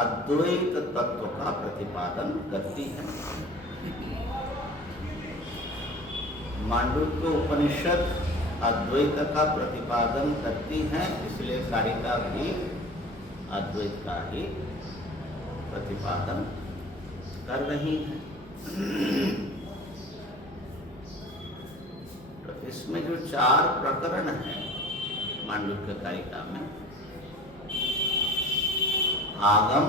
अद्वैत तत्व का प्रतिपादन करती है। मांडुक्य उपनिषद अद्वैत का प्रतिपादन करती हैं, इसलिए कारिका भी अद्वैत का ही प्रतिपादन कर रही है। तो इसमें जो 4 प्रकरण हैं मांडुक्य कारिका में, आगम,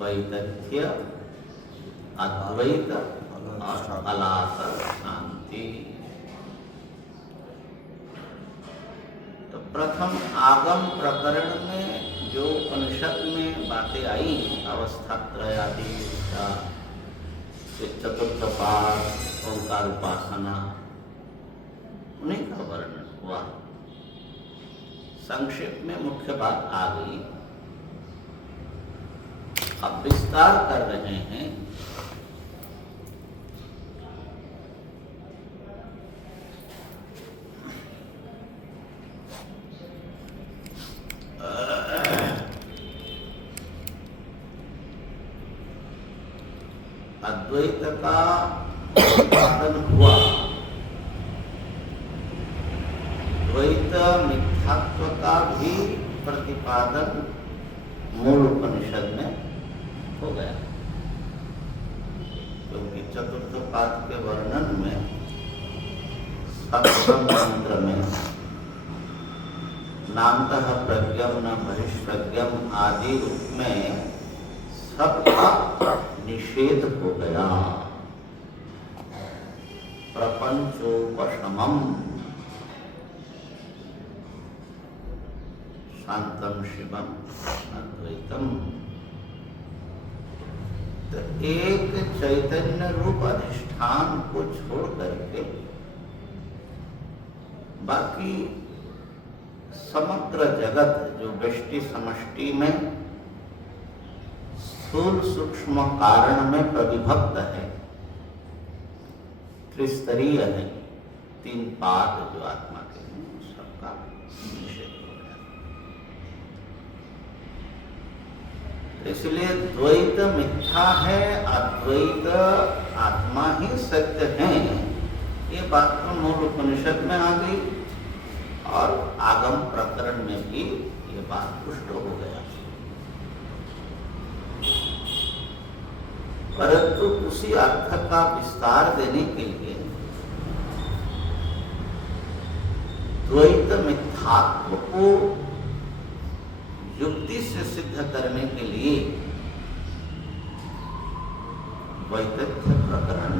वैतथ्य, अद्वैत और अलास शांति। तो प्रथम आगम प्रकरण में जो उपनिषद में बातें आई, अवस्थात्रय आदि का, चतुर्थ पाद, ओंकार उपासना, उन्हीं का वर्णन हुआ। संक्षेप में मुख्य बात आ गई। अब विस्तार कर रहे हैं। अद्वैत का प्रतिपादन हुआ, द्वैत मिथ्यात्व का भी प्रतिपादन मूल उपनिषद में हो गया, क्योंकि चतुर्थ पाद के वर्णन में सप्तम मंत्र में नामतः प्रज्ञम न बहिष्प्रज्ञम आदि रूप में सबका निषेध हो गया। प्रपंचोपशमम शांतम शिवम अद्वैतम। तो एक चैतन्य रूप अधिष्ठान को छोड़ करके बाकी समग्र जगत जो व्यष्टि समष्टि में स्थूल सूक्ष्म कारण में प्रविभक्त है, त्रिस्तरीय है, तीन पाद जो आत्मा के हैं, सबका निषेध हो गया। इसलिए द्वैत मिथ्या है, अद्वैत आत्मा ही सत्य है, ये बात तो मूल उपनिषद में आ गई और आगम प्रकरण में भी ये बात पुष्ट हो गया। परंतु उसी अर्थ का विस्तार देने के लिए द्वैत मिथ्यात्व को युक्ति से सिद्ध करने के लिए वैतथ्य प्रकरण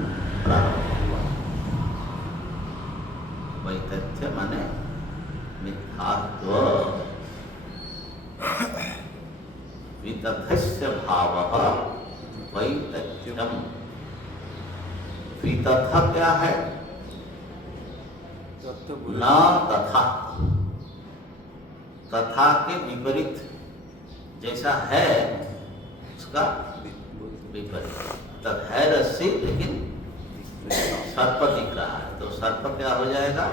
प्रारंभ हुआ। वैतथ्य माने मिथ्यात्व, वितथस्य भावः वैतथ्यम। वितथ क्या है? न तथा, तथा के विपरीत, जैसा है उसका विपरीत। तथा है रस्सी लेकिन सर्प दिख रहा है, तो सर्प क्या हो जाएगा?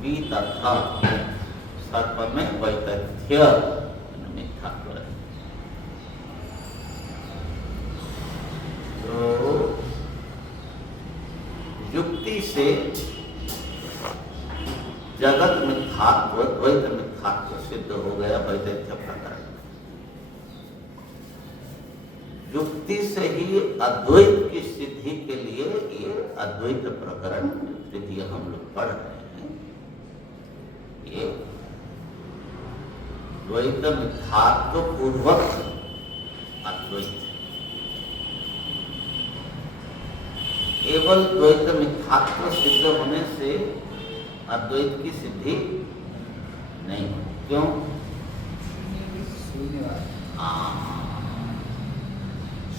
वितथा। सर्प में वैतथ्य मिथ्यात्व है। तो युक्ति से जगत मिथ्यात्व, द्वैत मिथ्यात्व सिद्ध हो गया वैतथ्य प्रकरण। युक्ति से ही अद्वैत की सिद्धि के लिए ये अद्वैत प्रकरण तृतीय हम लोग पढ़ रहे हैं। ये द्वैत मिथ्यात्व पूर्वक अद्वैत, केवल द्वैत मिथ्यात्व सिद्ध होने से अद्वैत की सिद्धि नहीं। क्यों?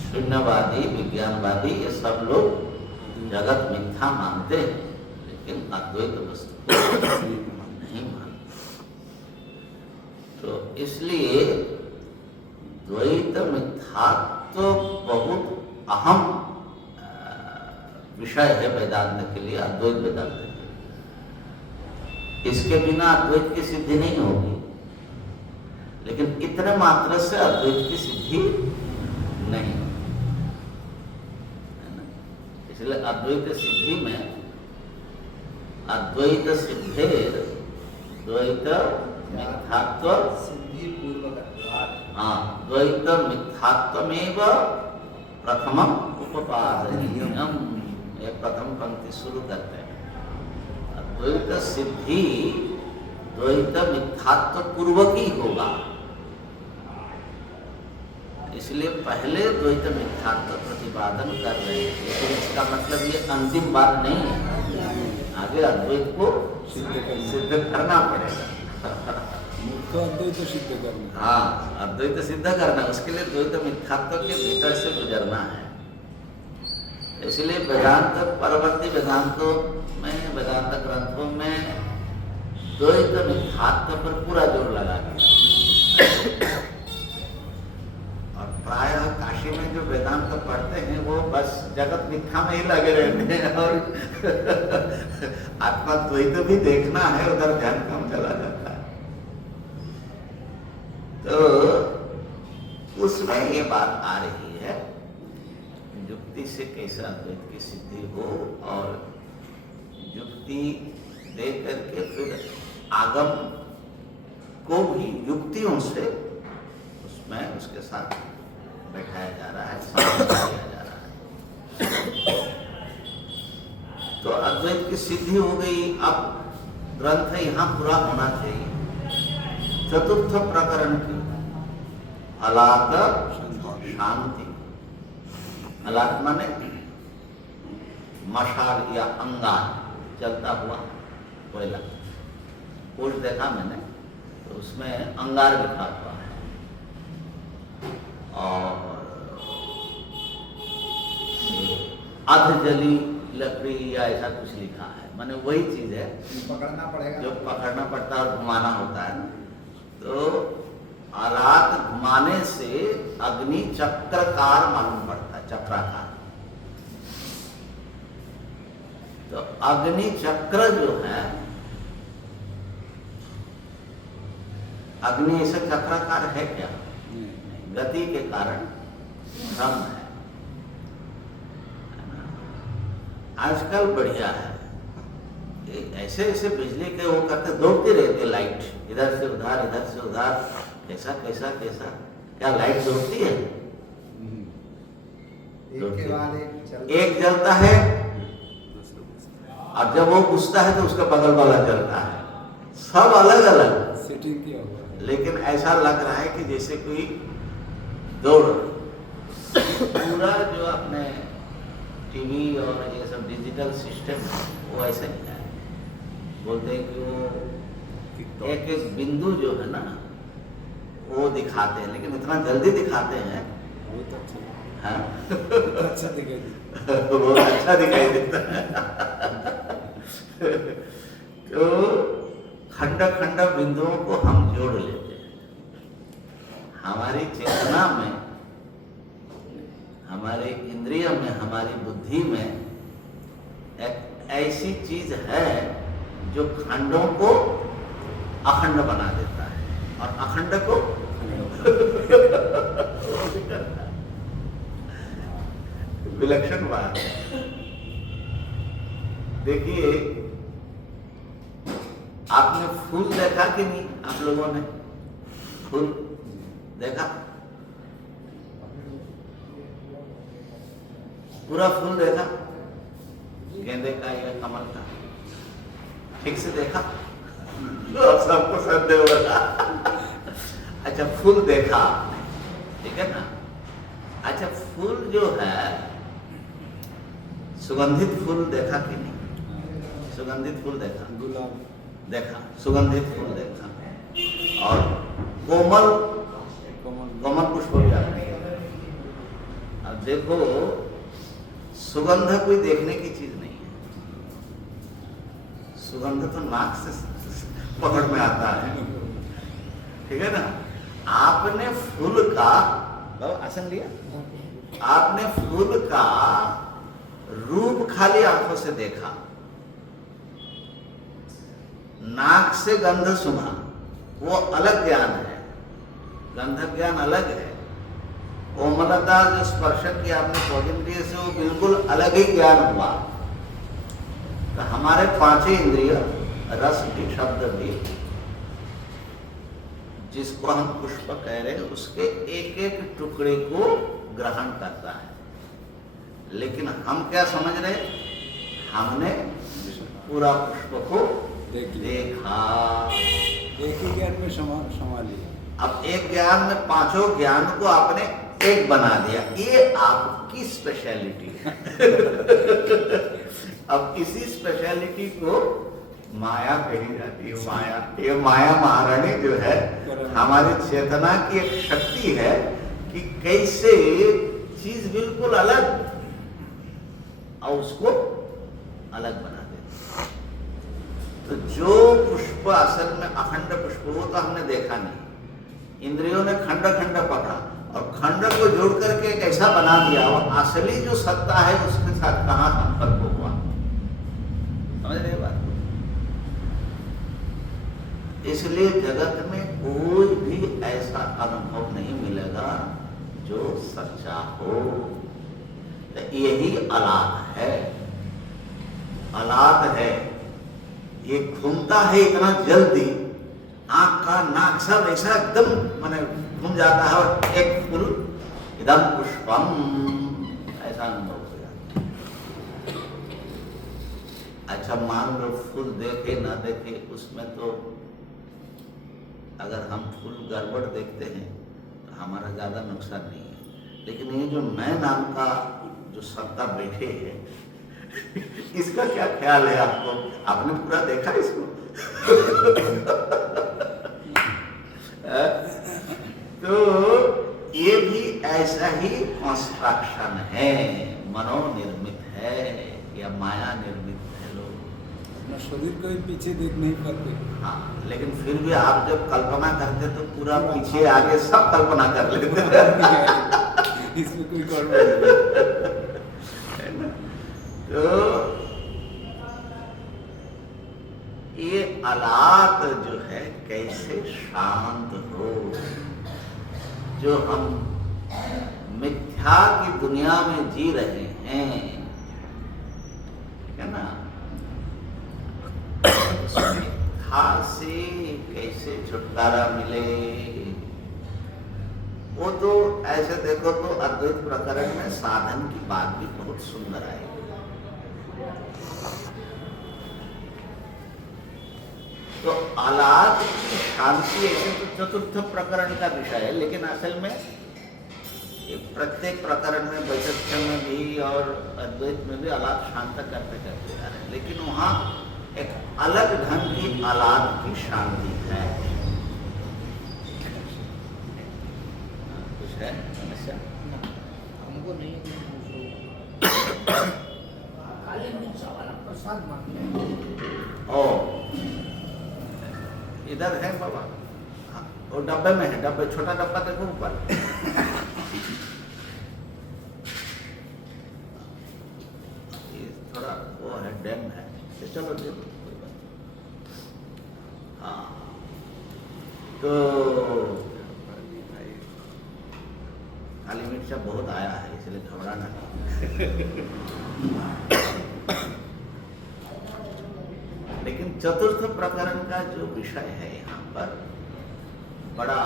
शून्यवादी, विज्ञानवादी, ये सब लोग जगत मिथ्या मानते हैं, लेकिन अद्वैत वस्तु नहीं मानते। तो इसलिए द्वैत मिथ्यात्व बहुत अहम विषय है वेदांत के लिए, अद्वैत वेदांत के लिए। इसके बिना अद्वैत की सिद्धि नहीं होगी, लेकिन इतने मात्र से अद्वैत की सिद्धि नहीं, है ना? इसलिए अद्वैत सिद्धि में अद्वैत सिद्धेर द्वैत मिथ्यात्व सिद्धि पूर्वक, द्वैत मिथ्यात्वमेव प्रथमम उपपादनीयम। ये प्रथम पंक्ति शुरू करते हैं। अद्वैत सिद्धि द्वैत मिथ्यात्व पूर्वक ही होगा, इसलिए पहले द्वैत मिथ्यात्व प्रतिपादन कर रहे हैं, लेकिन इसका मतलब ये अंतिम बात नहीं है। आगे अद्वैत को सिद्ध करना पड़ेगा। तो अद्वैत सिद्ध करना, हाँ, अद्वैत सिद्ध करना, उसके लिए द्वैत मिथ्यात्व के भीतर से गुजरना है। इसलिए वेदांत, परवर्ती वेदांतों में, वेदांत ग्रंथों में द्वैत मिथ्यात्व पर पूरा जोर लगा दिया। और प्रायः काशी में जो वेदांत पढ़ते हैं वो बस जगत मिथ्या में ही लगे रहते हैं, और आत्मा द्वैत भी देखना है, उधर ध्यान कम चला जाता है। तो उसमें ये बात आ रही है, युक्ति युक्ति से कैसे अद्वैत की सिद्धि हो, और युक्ति दे करके फिर आगम को भी युक्तियों से उसमें उसके साथ बैठाया जा रहा है, समझाया जा रहा है। तो अद्वैत की सिद्धि हो गई। अब ग्रंथ यहाँ पूरा होना चाहिए। चतुर्थ प्रकरण की अलाक शांति। अलाक माने मशाल या अंगार, चलता हुआ कोयला। कोष देखा मैंने, तो उसमें अंगार लिखा हुआ है, और अर्धजली लकड़ी या ऐसा कुछ लिखा है। माने वही चीज है पकड़ना पड़ेगा, जो पकड़ना पड़ता है और घुमाना होता है ना। तो आलात घुमाने से अग्नि चक्रकार मालूम पड़ता है, चक्राकार। तो अग्नि चक्र जो है, अग्नि ऐसा चक्राकार है क्या? गति के कारण भ्रम है। आजकल बढ़िया है, ऐसे ऐसे बिजली के वो करते, दौड़ती रहती लाइट, इधर से उधर, इधर से उधर, कैसा कैसा कैसा। क्या लाइट दौड़ती है? एक के बाद एक जलता है, और जब वो घुसता है तो उसका बगल वाला जलता है। सब अलग अलग सेटिंग किया हुआ है, लेकिन ऐसा लग रहा है कि जैसे कोई दौड़। पूरा जो अपने टीवी और ये सब डिजिटल सिस्टम वो ऐसे नहीं है। बोलते हैं कि वो एक एक बिंदु जो है ना वो दिखाते हैं, लेकिन इतना जल्दी दिखाते हैं। बहुत अच्छा, हाँ बहुत अच्छा दिखाई देता बहुत अच्छा दिखाई देता है। तो खंड खंड बिंदुओं को हम जोड़ लेते हैं। हमारी चेतना में, हमारे इंद्रिय में, हमारी बुद्धि में एक ऐसी चीज है जो खंडों को अखंड बना देता है और अखंड को विलक्षण बात है। देखिए, आपने फूल देखा कि नहीं? आप लोगों ने फूल देखा? पूरा फूल देखा? गेंदे का या कमल का? ठीक से देखा? सबको संदेह हो रहा। अच्छा, फूल देखा आपने, ठीक है ना? अच्छा, फूल जो है, सुगंधित फूल देखा कि नहीं? सुगंधित फूल देखा? गुलाब देखा, सुगंधित फूल देखा, और कोमल कोमल पुष्प भी आपने देखा। अब देखो, सुगंध कोई देखने की चीज नहीं है। सुगंध तो नाक से पकड़ में आता है, ठीक है ना? आपने फूल का, आसन लिया, आपने फूल का रूप खाली आंखों से देखा, नाक से गंध सुना, वो अलग ज्ञान है, गंध ज्ञान अलग है। कोमलता जो स्पर्श किया आपने पौजेंद्रिय से, वो बिल्कुल अलग ही ज्ञान हुआ। तो हमारे पांचों इंद्रिय, रस भी, शब्द भी, जिसको हम पुष्प कह रहे हैं, उसके एक एक टुकड़े को ग्रहण करता है। लेकिन हम क्या समझ रहे? हमने पूरा पुष्प को देखा। एक ही ज्ञान में समा लिया। अब एक ज्ञान में पांचों ज्ञान को आपने एक बना दिया। ये आपकी स्पेशलिटी है। अब इसी स्पेशलिटी को माया कही जाती है। माया, ये माया महारानी जो है, हमारी चेतना की एक शक्ति है कि कैसे चीज बिल्कुल अलग और उसको अलग बना देती। तो जो पुष्प असल में अखंड पुष्प, वो तो हमने देखा नहीं, इंद्रियों ने खंड खंड पकड़ा और खंड को जोड़ करके एक ऐसा बना दिया, और असली जो सत्ता है उसके साथ कहाँ संपर्क हुआ। समझ रहे बात? इसलिए जगत में कोई भी ऐसा अनुभव नहीं मिलेगा जो सच्चा हो। तो यही अलात है, अलात है। ये घूमता है इतना जल्दी, आंख का नाक सब ऐसा एकदम माने घूम जाता है और एक फूल इदम पुष्पम ऐसा अनुभव हो जाता है। अच्छा मान लो फूल देखे ना देखे, उसमें तो अगर हम फूल गड़बड़ देखते हैं तो हमारा ज्यादा नुकसान नहीं है, लेकिन ये जो मैं नाम का जो सत्ता बैठे है इसका क्या ख्याल है आपको? आपने पूरा देखा इसको? तो ये भी ऐसा ही कंस्ट्रक्शन है, मनोनिर्मित है या माया निर्मित है। लोग अपना शरीर को ही पीछे देख नहीं पाते। हाँ, लेकिन फिर भी आप जब कल्पना करते तो पूरा पीछे आगे सब कल्पना कर लेते। इसमें कोई गड़बड़ नहीं। तो ये अलात जो है कैसे शांत हो, जो हम मिथ्या की दुनिया में जी रहे हैं, है ना, मिथ्या से कैसे छुटकारा मिले। वो तो ऐसे देखो तो अद्वैत प्रकरण में साधन की बात भी बहुत सुंदर आई। तो अलात की शांति ऐसे तो चतुर्थ प्रकरण का विषय है, लेकिन असल में ये प्रत्येक प्रकरण में वैशिष्ठ्य में भी और अद्वैत में भी अलात शांत करते करते आ रहे हैं, लेकिन वहाँ एक अलग ढंग की अलात की शांति है। कुछ है समस्या? हमको नहीं काली मिर्च वाला प्रसाद मांगते। ओ इधर है बाबा, हाँ, वो डब्बे में है, डब्बे छोटा डब्बा देखो ऊपर। ये थोड़ा वो है डैम है, तो चलो दे दो कोई बात। हाँ तो काली मिर्चा बहुत आया है इसलिए घबराना नहीं। लेकिन चतुर्थ प्रकरण का जो विषय है यहाँ पर बड़ा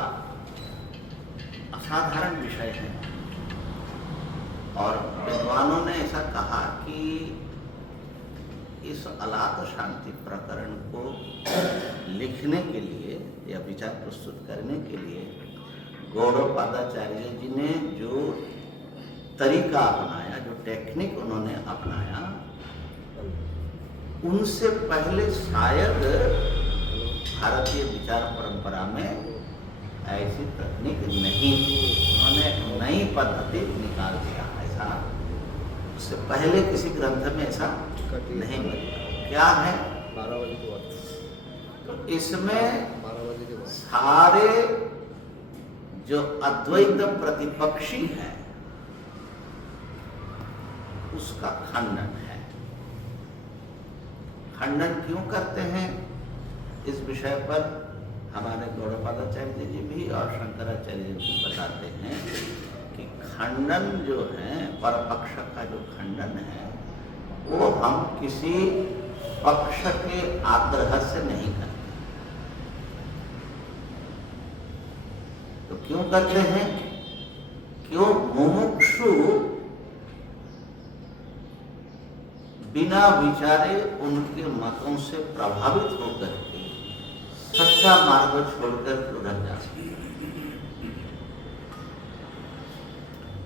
असाधारण विषय है, और विद्वानों ने ऐसा कहा कि इस अलात शांति प्रकरण को लिखने के लिए या विचार प्रस्तुत करने के लिए गौड़पादाचार्य जी ने जो तरीका अपनाया, जो टेक्निक उन्होंने अपनाया, उनसे पहले शायद भारतीय विचार परंपरा में ऐसी तकनीक नहीं थी। उन्होंने नई पद्धति निकाल दिया, ऐसा उससे पहले किसी ग्रंथ में ऐसा नहीं मिला। क्या है? तो इसमें सारे जो अद्वैत प्रतिपक्षी है उसका खंडन है। खंडन क्यों करते हैं इस विषय पर हमारे गौड़पादाचार्य जी भी और शंकराचार्य जी बताते हैं कि खंडन जो है, परपक्ष का जो खंडन है, वो हम किसी पक्ष के आग्रह से नहीं करते। तो क्यों करते हैं? क्यों? मुमुक्षु बिना विचारे उनके मतों से प्रभावित होकर के सच्चा मार्ग छोड़कर उधर जा सकते।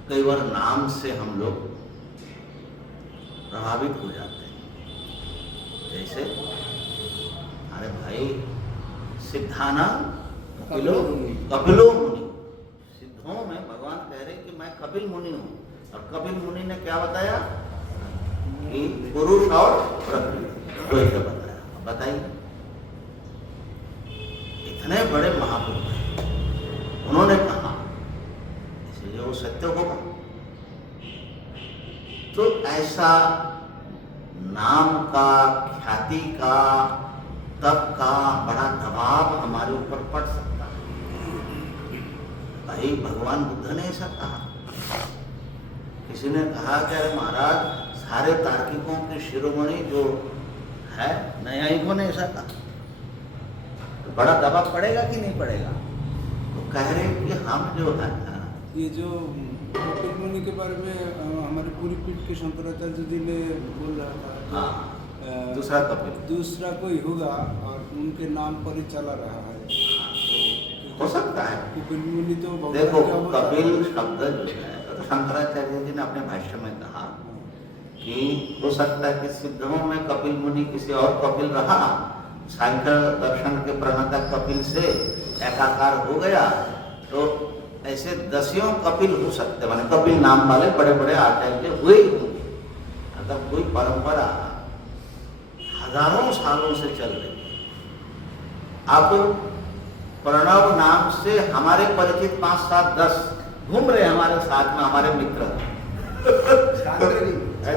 कई बार नाम से हम लोग प्रभावित हो जाते हैं। जैसे अरे भाई सिद्धानंद कपिलो मुनि, सिद्धों में भगवान कह रहे कि मैं कपिल मुनि हूँ, और कपिल मुनि ने क्या बताया कि पुरुष और प्रकृति दो ही बताया। बताइए, इतने बड़े महापुरुष उन्होंने कहा, इसलिए वो सत्य होगा। तो ऐसा नाम का, ख्याति का, तप का बड़ा दबाव हमारे ऊपर पड़ सकता है। भाई भगवान बुद्ध ने ऐसा कहा किसी ने कहा कि अरे महाराज, सारे तार्किकों के शिरोमणि जो है न्यायिकों ने ऐसा कहा, तो बड़ा दबाव पड़ेगा कि नहीं पड़ेगा? तो कह रहे कि हम जो है ये जो कपिल मुनि के बारे में हमारे पूरी पीठ के शंकराचार्य जी ने बोल रहा था कि, हाँ, दूसरा कपिल, दूसरा कोई होगा और उनके नाम पर ही चला रहा है। हो सकता है। कपिल मुनि तो भगवान देखो, क्या बोलता है? कपिल शब्द जो है तो शंकराचार्य जी ने अपने भाष्य में कहा कि हो सकता है कि सिद्धों में कपिल मुनि किसी और कपिल रहा, सांख्य दर्शन के प्रणेता कपिल से एकाकार हो गया, तो ऐसे दसियों कपिल हो सकते, माने कपिल नाम वाले बड़े बड़े आचार्य हुए ही होंगे। अगर कोई परंपरा हजारों सालों से चल रही है, अब प्रणव नाम से हमारे परिचित 5, 7, 10 घूम रहे हमारे साथ में, हमारे मित्र,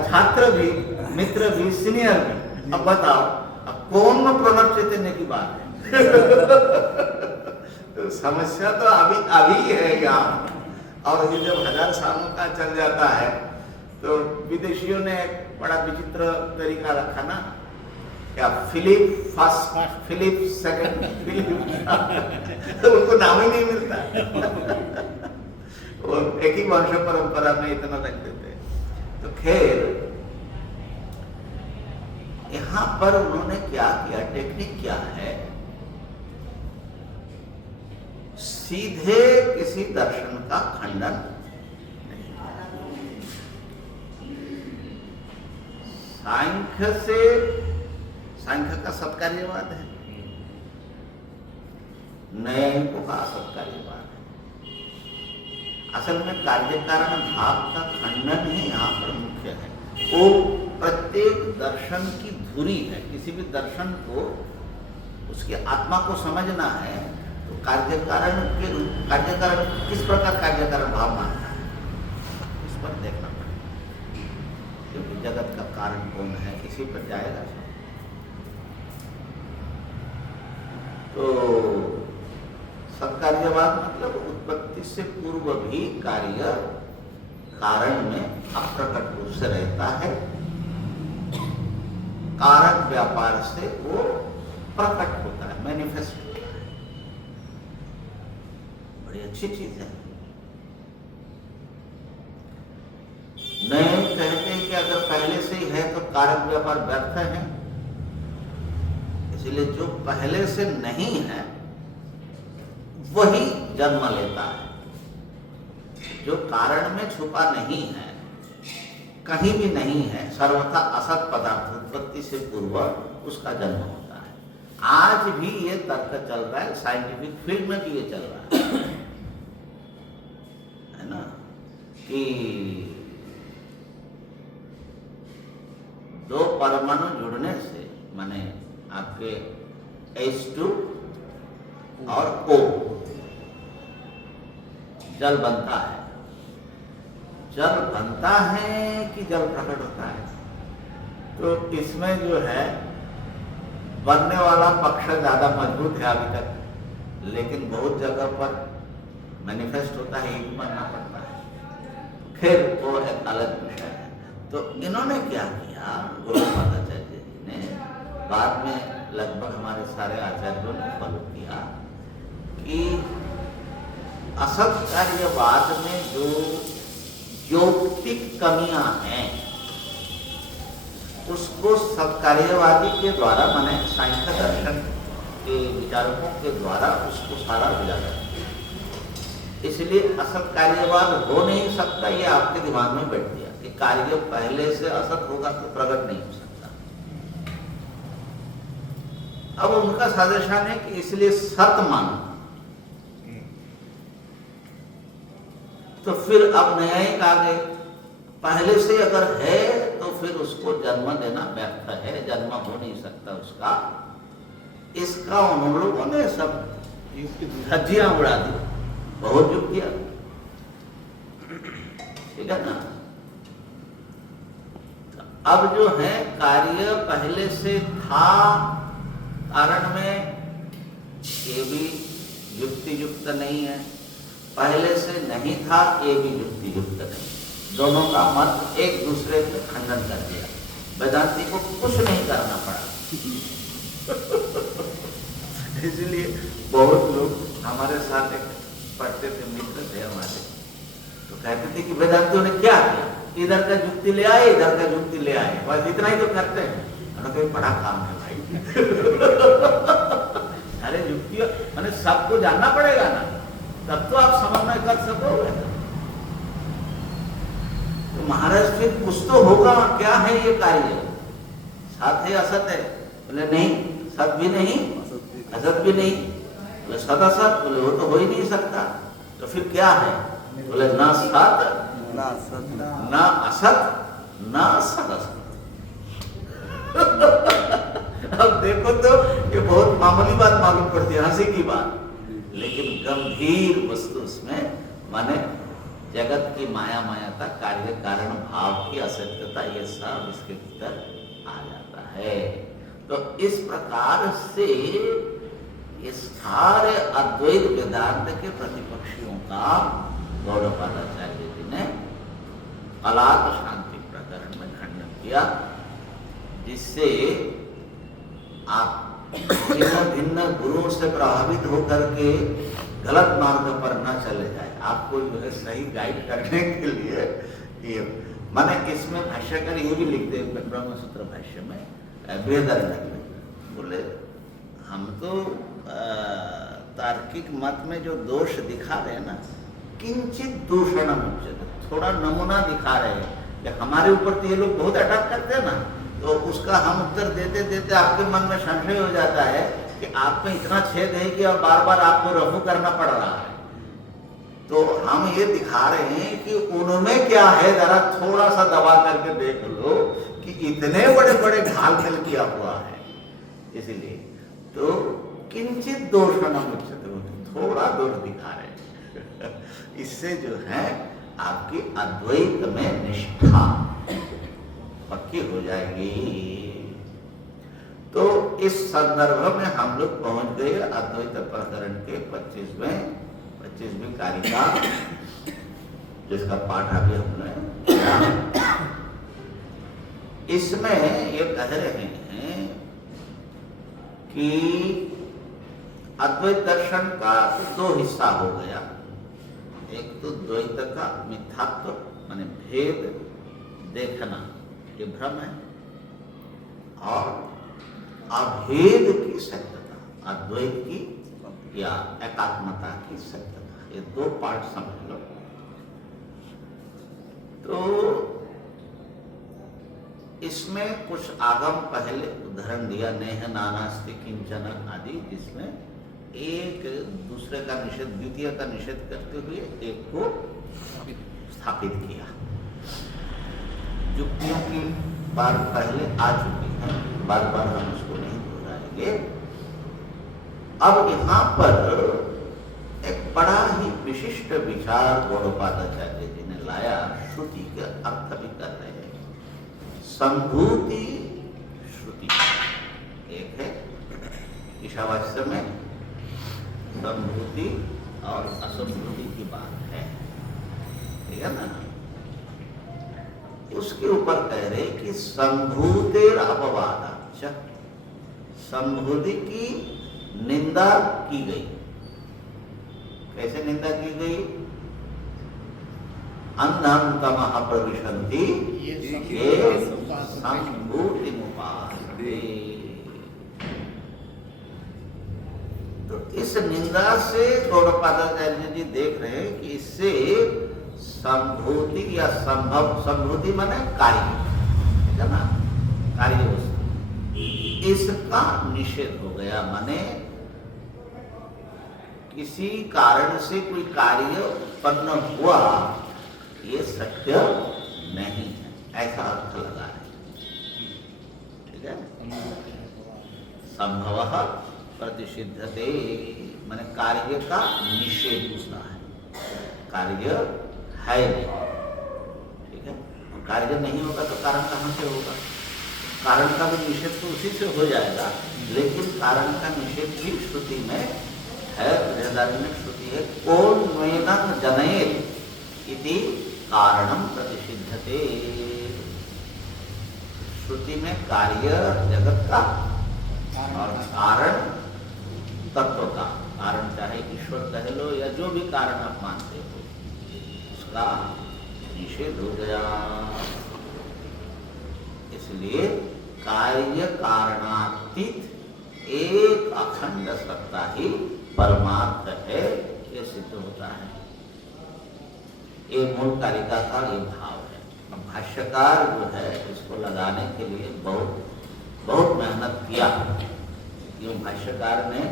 छात्र भी, मित्र भी, सीनियर भी। अब बताओ, अब कौन में प्रणव चैतन्य की बात है? तो समस्या तो अभी है यहाँ। और ये जब 1000 सालों का चल जाता है तो विदेशियों ने एक बड़ा विचित्र तरीका रखा ना, क्या Philip first, Philip second, Philip तो उनको नाम ही नहीं मिलता। वो एक ही वंश परंपरा में इतना रख देते। तो खैर, यहाँ पर उन्होंने क्या किया, टेक्निक क्या है, सीधे किसी दर्शन का खंडन नहीं किया। सांख्य से, सांख्य का सत्कार्यवाद है, न्यायिकों का असत्कार्यवाद है। असल में कार्य कारण भाव का खंडन ही यहाँ पर मुख्य है। वो प्रत्येक दर्शन की धुरी है। किसी भी दर्शन को, उसकी आत्मा को समझना है तो कार्य कारण किस प्रकार कार्य कारण भाव मानना है, इस पर देखना पड़ेगा। क्योंकि जगत का कारण कौन है, इसी पर जाएगा सब। तो सत्कार्यवाद मतलब उत्पत्ति से पूर्व भी कार्य कारण में अप्रकट रूप से रहता है, कारक व्यापार से वो प्रकट होता है, मैनिफेस्ट होता है। बड़ी अच्छी चीज है। नए कहते हैं कि अगर पहले से ही है तो कारक व्यापार व्यर्थ है, इसलिए जो पहले से नहीं है वही जन्म लेता है। जो कारण में छुपा नहीं है, कहीं भी नहीं है, सर्वथा असत पदार्थ उत्पत्ति से पूर्व उसका जन्म होता है। आज भी ये तर्क चल रहा है, साइंटिफिक फील्ड में भी ये चल रहा है ना, कि दो परमाणु जुड़ने से, माने आपके H2 और O जल बनता है। जल बनता है कि जल प्रकट होता है? तो इसमें जो है बनने वाला पक्ष ज्यादा मजबूत है अभी तक, लेकिन बहुत जगह पर मैनिफेस्ट होता है, एक बनना पड़ता है। फिर वो एक अलग विषय है। तो इन्होंने क्या किया, गौड़पादाचार्य जी ने, बाद में लगभग हमारे सारे आचार्यों ने फॉलो किया कि असत कार्यवाद में जो यौक्तिक कमियां हैं उसको सत्कार्यवादी के द्वारा, माने सांख्य दर्शन के विचारकों के द्वारा उसको सारा उजागर किया। इसलिए असत कार्यवाद हो नहीं सकता, ये आपके दिमाग में बैठ गया कि कार्य पहले से असत होगा तो प्रकट नहीं हो सकता। अब उनका सजेशन है कि इसलिए सत मानो। तो फिर अब न्यायिक आ गए, पहले से अगर है तो फिर उसको जन्म देना व्यर्थ है, जन्म हो नहीं सकता उसका। इसका उन लोगों ने सब धज्जियां उड़ा दी, बहुत युक्तियां, ठीक है ना। अब जो है कार्य पहले से था, कारण में ये भी युक्ति युक्त नहीं है, पहले से नहीं था, ये भी युक्ति युक्त नहीं। दोनों का मत एक दूसरे से खंडन कर दिया। वेदांती को कुछ नहीं करना पड़ा। इसलिए बहुत लोग हमारे साथ एक पढ़ते थे, मित्र थे हमारे, तो कहते थे कि वेदांतियों ने क्या किया, इधर का युक्ति ले आए, इधर का युक्ति ले आए, बस इतना ही तो करते हैं। तो बड़ा काम है भाई। अरे युक्ति मैंने सबको जानना पड़ेगा ना, तब तो आप समन्वय कर सकोगे। तो महाराज फिर कुछ तो होगा, क्या है ये कार्य, सत है असत है? बोले नहीं, सत भी नहीं असत भी नहीं। बोले सत असत? बोले वो तो हो ही नहीं सकता। तो फिर क्या है? बोले ना सत ना असत ना सत असत। अब देखो तो ये बहुत मामूली बात मालूम पड़ती है, हंसी की बात, लेकिन गंभीर वस्तु उसमें, माने जगत की माया मायाता, कार्य कारण भाव की असत्यता, ये सब इसके भीतर आ जाता है। तो इस प्रकार से ये सारे अद्वैत वेदांत के प्रतिपक्षियों का गौड़पादाचार्य जी ने अलात शांति प्रकरण में खंडन किया, जिससे आप भिन्न भिन्न गुरुओं से प्रभावित होकर के गलत मार्ग पर न चले जाए। आपको जो है सही गाइड करने के लिए ये माने इसमें भाष्यकार ये भी लिखते हैं ब्रह्मसूत्र भाष्य में, बृहदारण्यक में, बोले हम तो तार्किक मत में जो दोष दिखा रहे हैं ना, किंचित दूषणम उच्यते, थोड़ा नमूना दिखा रहे हैं कि हमारे ऊपर तो ये लोग बहुत अटैक करते हैं ना, तो उसका हम उत्तर देते देते आपके मन में संशय हो जाता है कि आप में इतना छेद है कि अब बार बार आपको रफू करना पड़ रहा है। तो हम ये दिखा रहे हैं कि उनमें क्या है, जरा थोड़ा सा दबा करके देख लो कि इतने बड़े बड़े ढाल खेल किया हुआ है। इसलिए तो किंचित दोषणम उच्यते, थोड़ा दोष दिखा रहे हैं। इससे जो है आपकी अद्वैत में निष्ठा पक्की हो जाएगी। तो इस संदर्भ में हम लोग पहुंच गए अद्वैत प्रकरण के 25वीं कारिका, जिसका पाठ अभी हमने किया। इसमें ये कह रहे हैं कि अद्वैत दर्शन का दो हिस्सा हो गया। एक तो द्वैत का मिथ्यात्व माने भेद देखना, ये भ्रम है, और अभेद की सत्यता, अद्वैत की या एकात्मता की सत्यता, ये दो पार्ट समझ लो। तो इसमें कुछ आगम पहले उदाहरण दिया, नेह नानास्ति किंचन आदि, जिसमें एक दूसरे का निषेध, द्वितीय का निषेध करते हुए एक को स्थापित किया। युक्तियों की बात पहले आ चुकी है, बार बार हम उसको नहीं दोहराएंगे। अब यहाँ पर एक बड़ा ही विशिष्ट विचार गौड़पादाचार्य जी ने लाया, श्रुति के अर्थ भी कर रहे हैं। संभूति श्रुति एक है, ईशावास्य में संभूति और असंभूति की बात है, ठीक है ना। उसके ऊपर कह रहे कि संभूतेर अपवादाच्च, संभूति की निंदा की गई। कैसे निंदा की गई? अन्धं तमः प्रविशन्ति ये संभूतिमुपासते। तो इस निंदा से गौड़पादाचार्य जी देख रहे हैं कि इससे संभूति या संभव, संभूति माने कार्य, है ना, कार्य वस्तु, इसका निषेध हो गया। माने किसी कारण से कोई कार्य उत्पन्न हुआ, ये सत्य नहीं है, ऐसा अर्थ लगा है, ठीक है। संभव प्रतिषिद्धते माने कार्य का निषेध होता है, कार्य है नहीं, ठीक है। कार्य नहीं होगा तो कारण कहाँ से होगा? कारण का भी निषेध तो उसी से हो जाएगा, लेकिन कारण का निषेध भी श्रुति में है, बृहदारण्यक श्रुति है। कौन वेदं जनयेत् इति कारणम प्रतिषिद्धते। श्रुति में कार्य जगत का और कारण तत्व का, कारण चाहे ईश्वर कह लो या जो भी कारण आप मानते हो, उसका निषेध हो गया। इसलिए कार्य कारणातीत एक अखंड सत्ता ही परमार्थ है, ये सिद्ध होता है। ये मूल कारिका का ये भाव है। अब भाष्यकार जो है इसको लगाने के लिए बहुत मेहनत किया। क्यों? भाष्यकार ने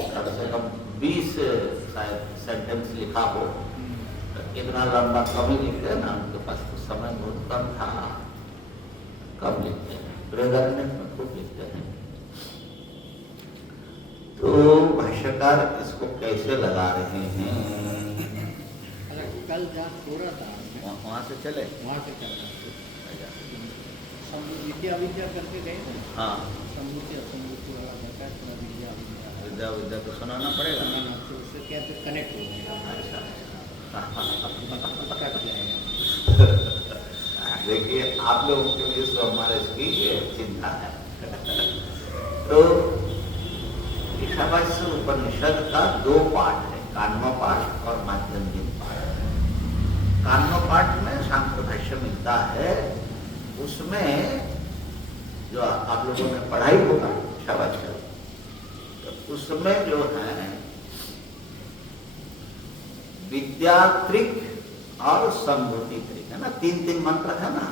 कम से कम 20 शायद सेंटेंस लिखा हो। तो इतना लंबा कम ही लिखते हैं ना, उनके पास तो समय बहुत कम था, कम लिखते हैं। बृहदारण्यक में खूब लिखते हैं। तो भाष्यकार इसको कैसे लगा रहे हैं? कल जहाँ थोड़ा था वहाँ से चले, वहाँ से चल विद्या विद्या करके गए थे। हाँ, सम्मुति असम्मुति वाला रहता है, थोड़ा विद्या विद्या विद्या विद्या तो सुनाना पड़ेगा ना। तो उससे क्या तो कनेक्ट हो गया। अच्छा, कट जाएगा। देखिए आप लोगों के लिए तो हमारे इसकी ये चिंता है। तो ईशावास्य उपनिषद का 2 पाठ है, कान्व पाठ और माध्यमिक पाठ। कान्व पाठ में शांकर भाष्य मिलता है, उसमें जो आप लोगों ने पढ़ाई होगा ईशावास्य, तो उसमें जो है विद्यात्रिक और संभूतित्रिक है ना, 3 मंत्र है ना।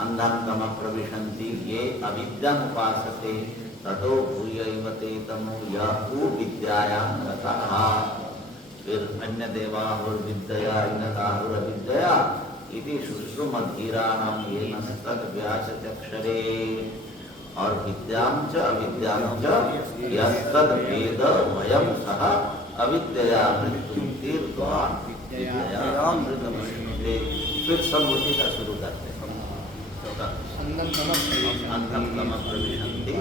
अंधं तम प्रविशन्ति ये अविद्यामुपासते ततो भूयैव ते तमो यः विद्यायां रतः। फिर अन्य देवाहुर्विद्यया इनदाहुरविद्यया इति शुश्रुमधीराणां येन तद्व्यासचक्षरे। और विद्यां च अविद्यां च यस्तद्वेद वयं सः अविद्यया मृत्युं तीर्त्वान् विद्यया अमृतमश्नुते। फिर संभूति का शुरू करते हैं। अंधं तम प्रविशन्ति,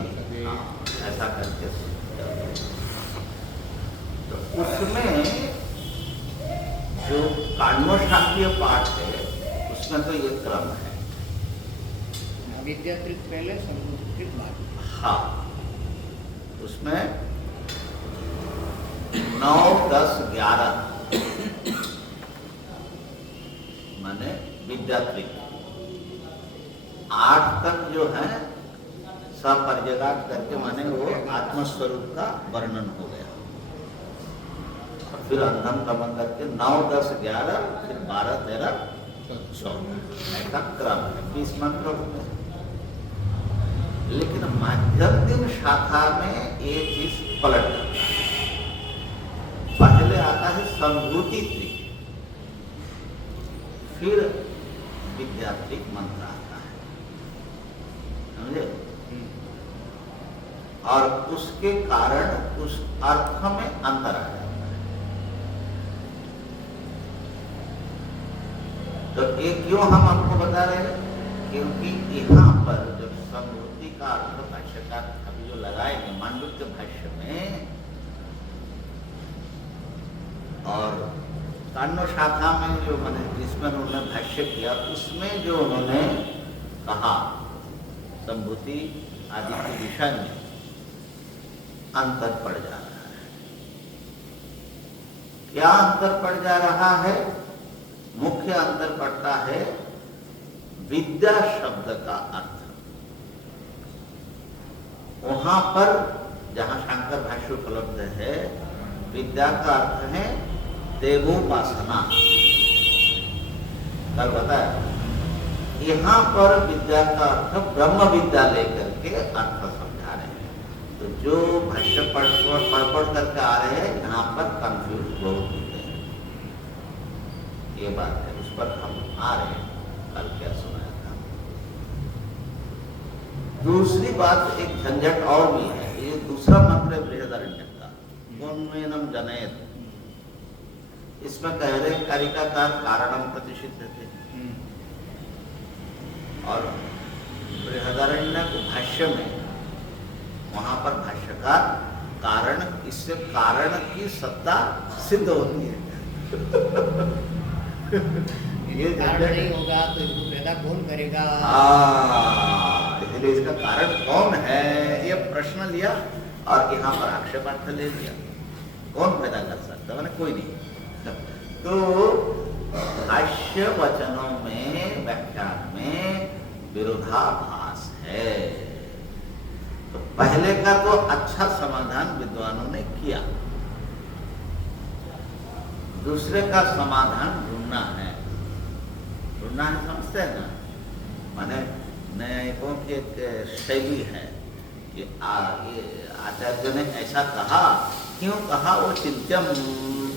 ऐसा करके। तो उसमें जो काण्वशास्त्रीय पाठ है उसमें तो ये क्रम है। विद्यात्रिक पहले, सम्मुतित्रिक बाद। हाँ, उसमें 9, 10, 11 माने विद्यात्रिक। 8 तक जो है सपर्यगात करके माने वो आत्मस्वरूप का वर्णन हो गया। और फिर अंधम तमन करके 9, 10, 11, फिर 12, 13, 14 ऐसा क्रम है। 20 मंत्र होते हैं। लेकिन माध्यम शाखा में ये चीज पलट जाता है। पहले आता है संभूति त्रिक, फिर विद्यात्रिक मंत्र आता है, समझे? और उसके कारण उस अर्थ में अंतर आ जाता है। तो ये क्यों हम आपको बता रहे हैं? क्योंकि यहाँ पर जब संभूति का अर्थ भाष्यकार अभी जो लगाएंगे मांडुक्य भाष्य में, और काण्व शाखा में जो मैंने जिसमें उन्होंने भाष्य किया उसमें जो उन्होंने कहा संभूति आदि के विषय में अंतर पड़ जा रहा है। क्या अंतर पड़ जा रहा है? मुख्य अंतर पड़ता है विद्या शब्द का अर्थ। वहां पर जहां शंकर भाष्य उपलब्ध है, विद्या का अर्थ है देवोपासना, कल बताया। यहाँ पर विद्या का अर्थ ब्रह्म विद्या लेकर के अर्थ समझा रहे हैं। तो जो भाष्य पढ़ करके आ रहे हैं यहाँ पर कंफ्यूज बहुत होते हैं। ये बात है, उस पर हम आ रहे हैं। कल क्या सुनाया था? दूसरी बात, एक झंझट और भी है। ये दूसरा मंत्र है बृहदारण्यक का, उन्मेनम जनयत। इसमें कह रहे कारिकाकार कारणम प्रतिषिद्ध थे, और बृहदारण्यक भाष्य में वहां पर भाष्यकार कारण, इससे कारण की सत्ता सिद्ध होती है। ये कारण नहीं होगा तो इसको पैदा कौन करेगा? इसलिए इसका कारण कौन है ये प्रश्न लिया और यहाँ पर आक्षेपार्थ ले लिया। कौन पैदा कर सकता, मैंने कोई नहीं। तो भाष्य वचनों में व्याख्यान में विरोधाभास है। तो पहले का तो अच्छा समाधान विद्वानों ने किया, दूसरे का समाधान ढूंढना है। समझते हैं ना, माने न्यायिकों की एक शैली है कि ये आचार्य ने ऐसा कहा, क्यों कहा, वो चिंत्यम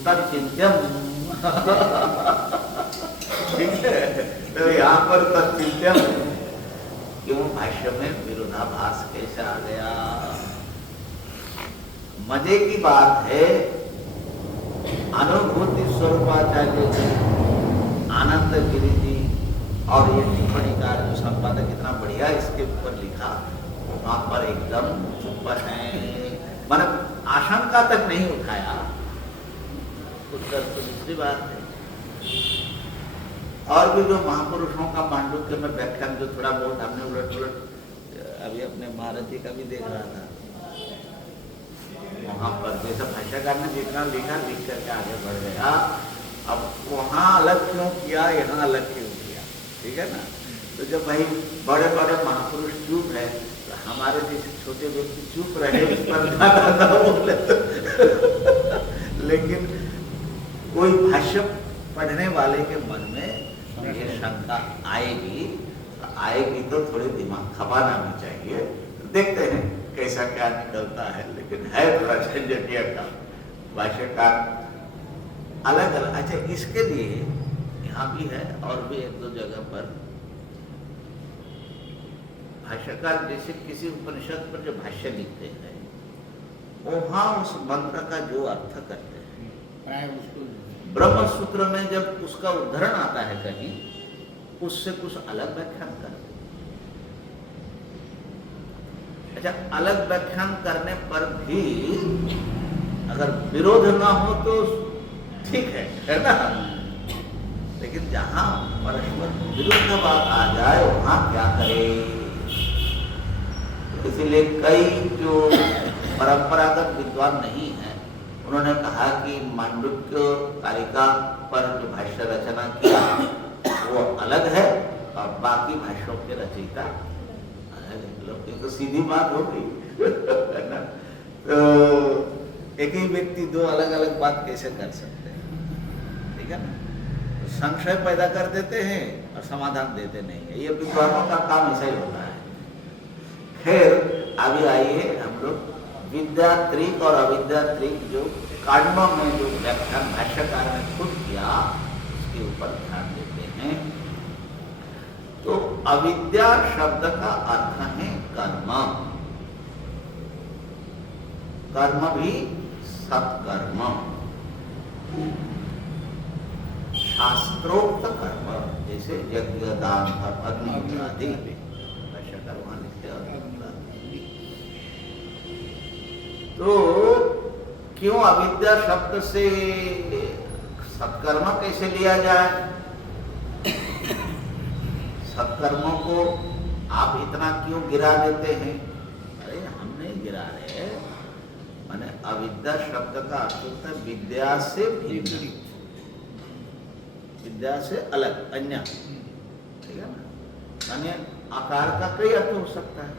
तब चिंत्यम ठीक है। तो यहाँ पर तब चिंत्यम क्यों, भाष्य में विरोधाभास कैसे आ गया। मजे की बात है, अनुभूति स्वरूपाचार्य जी, आनंद गिरी जी और ये टिप्पणीकार जो संपादक इतना बढ़िया इसके ऊपर लिखा, वहां पर एकदम चुप है, मतलब आशंका तक नहीं उठाया। उत्तर तो दूसरी बात है। और भी जो महापुरुषों का पांडुक्य में व्याख्यान जो थोड़ा बहुत हमने उलट अभी अपने भारती का भी देख रहा था, वहां पर जैसा भाष्यकार ने जितना लिखा लिख करके आगे बढ़ गया। अब वहां अलग क्यों किया, यहाँ अलग क्यों किया, ठीक है ना। तो जब भाई बड़े बड़े महापुरुष चुप है तो हमारे जैसे छोटे व्यक्ति चुप रहे इस पर ना बोले लेकिन कोई भाष्य पढ़ने वाले के मन में ये शंका आएगी तो थोड़ी दिमाग खपाना भी चाहिए। देखते हैं कैसा क्या निकलता है, लेकिन है थोड़ा झंझटिया का भाष्यकार अलग अलग। अच्छा, इसके लिए यहाँ भी है और भी एक दो जगह पर भाष्यकार जैसे किसी उपनिषद पर जो भाष्य लिखते हैं वहां उस मंत्र का जो अर्थ करते हैं, ब्रह्म सूत्र में जब उसका उद्धरण आता है कहीं, उससे कुछ अलग व्याख्यान करते हैं। अच्छा, अलग व्याख्यान करने पर भी अगर विरोध ना हो तो ठीक है ना, लेकिन जहां परस्पर विरुद्ध बात आ जाए वहां क्या करे। इसीलिए कई जो परंपरागत विद्वान नहीं है, उन्होंने कहा कि मांडुक्य कारिका पर जो भाष्य रचना किया वो अलग है और बाकी भाष्यों के रचयिता अलग है। तो सीधी बात हो गई तो एक ही व्यक्ति दो अलग अलग बात कैसे कर सकते हैं, ठीक है ना। तो संशय पैदा कर देते हैं और समाधान देते नहीं है। ये विद्वानों का काम ऐसा ही होता है। फिर अभी आइए हम लोग विद्यात्रिक और अविद्यात्रिक जो कांडों में जो व्याख्यान भाष्यकार ने खुद किया उसके ऊपर ध्यान देते हैं। तो अविद्या शब्द का अर्थ है कर्म, कर्म भी सत्कर्म, शास्त्रोक्त कर्म, जैसे यज्ञ दान अग्नि आदि भाष्यकार वहां लिखते हैं। तो क्यों अविद्या शब्द से सत्कर्म कैसे लिया जाए? सत्कर्मों को आप इतना क्यों गिरा देते हैं? अरे हम नहीं गिरा रहे, माने अविद्या शब्द का अर्थ होता है विद्या से भिन्न, विद्या से अलग, अन्य, ठीक है ना। अन्य आकार का कई अर्थ हो सकता है।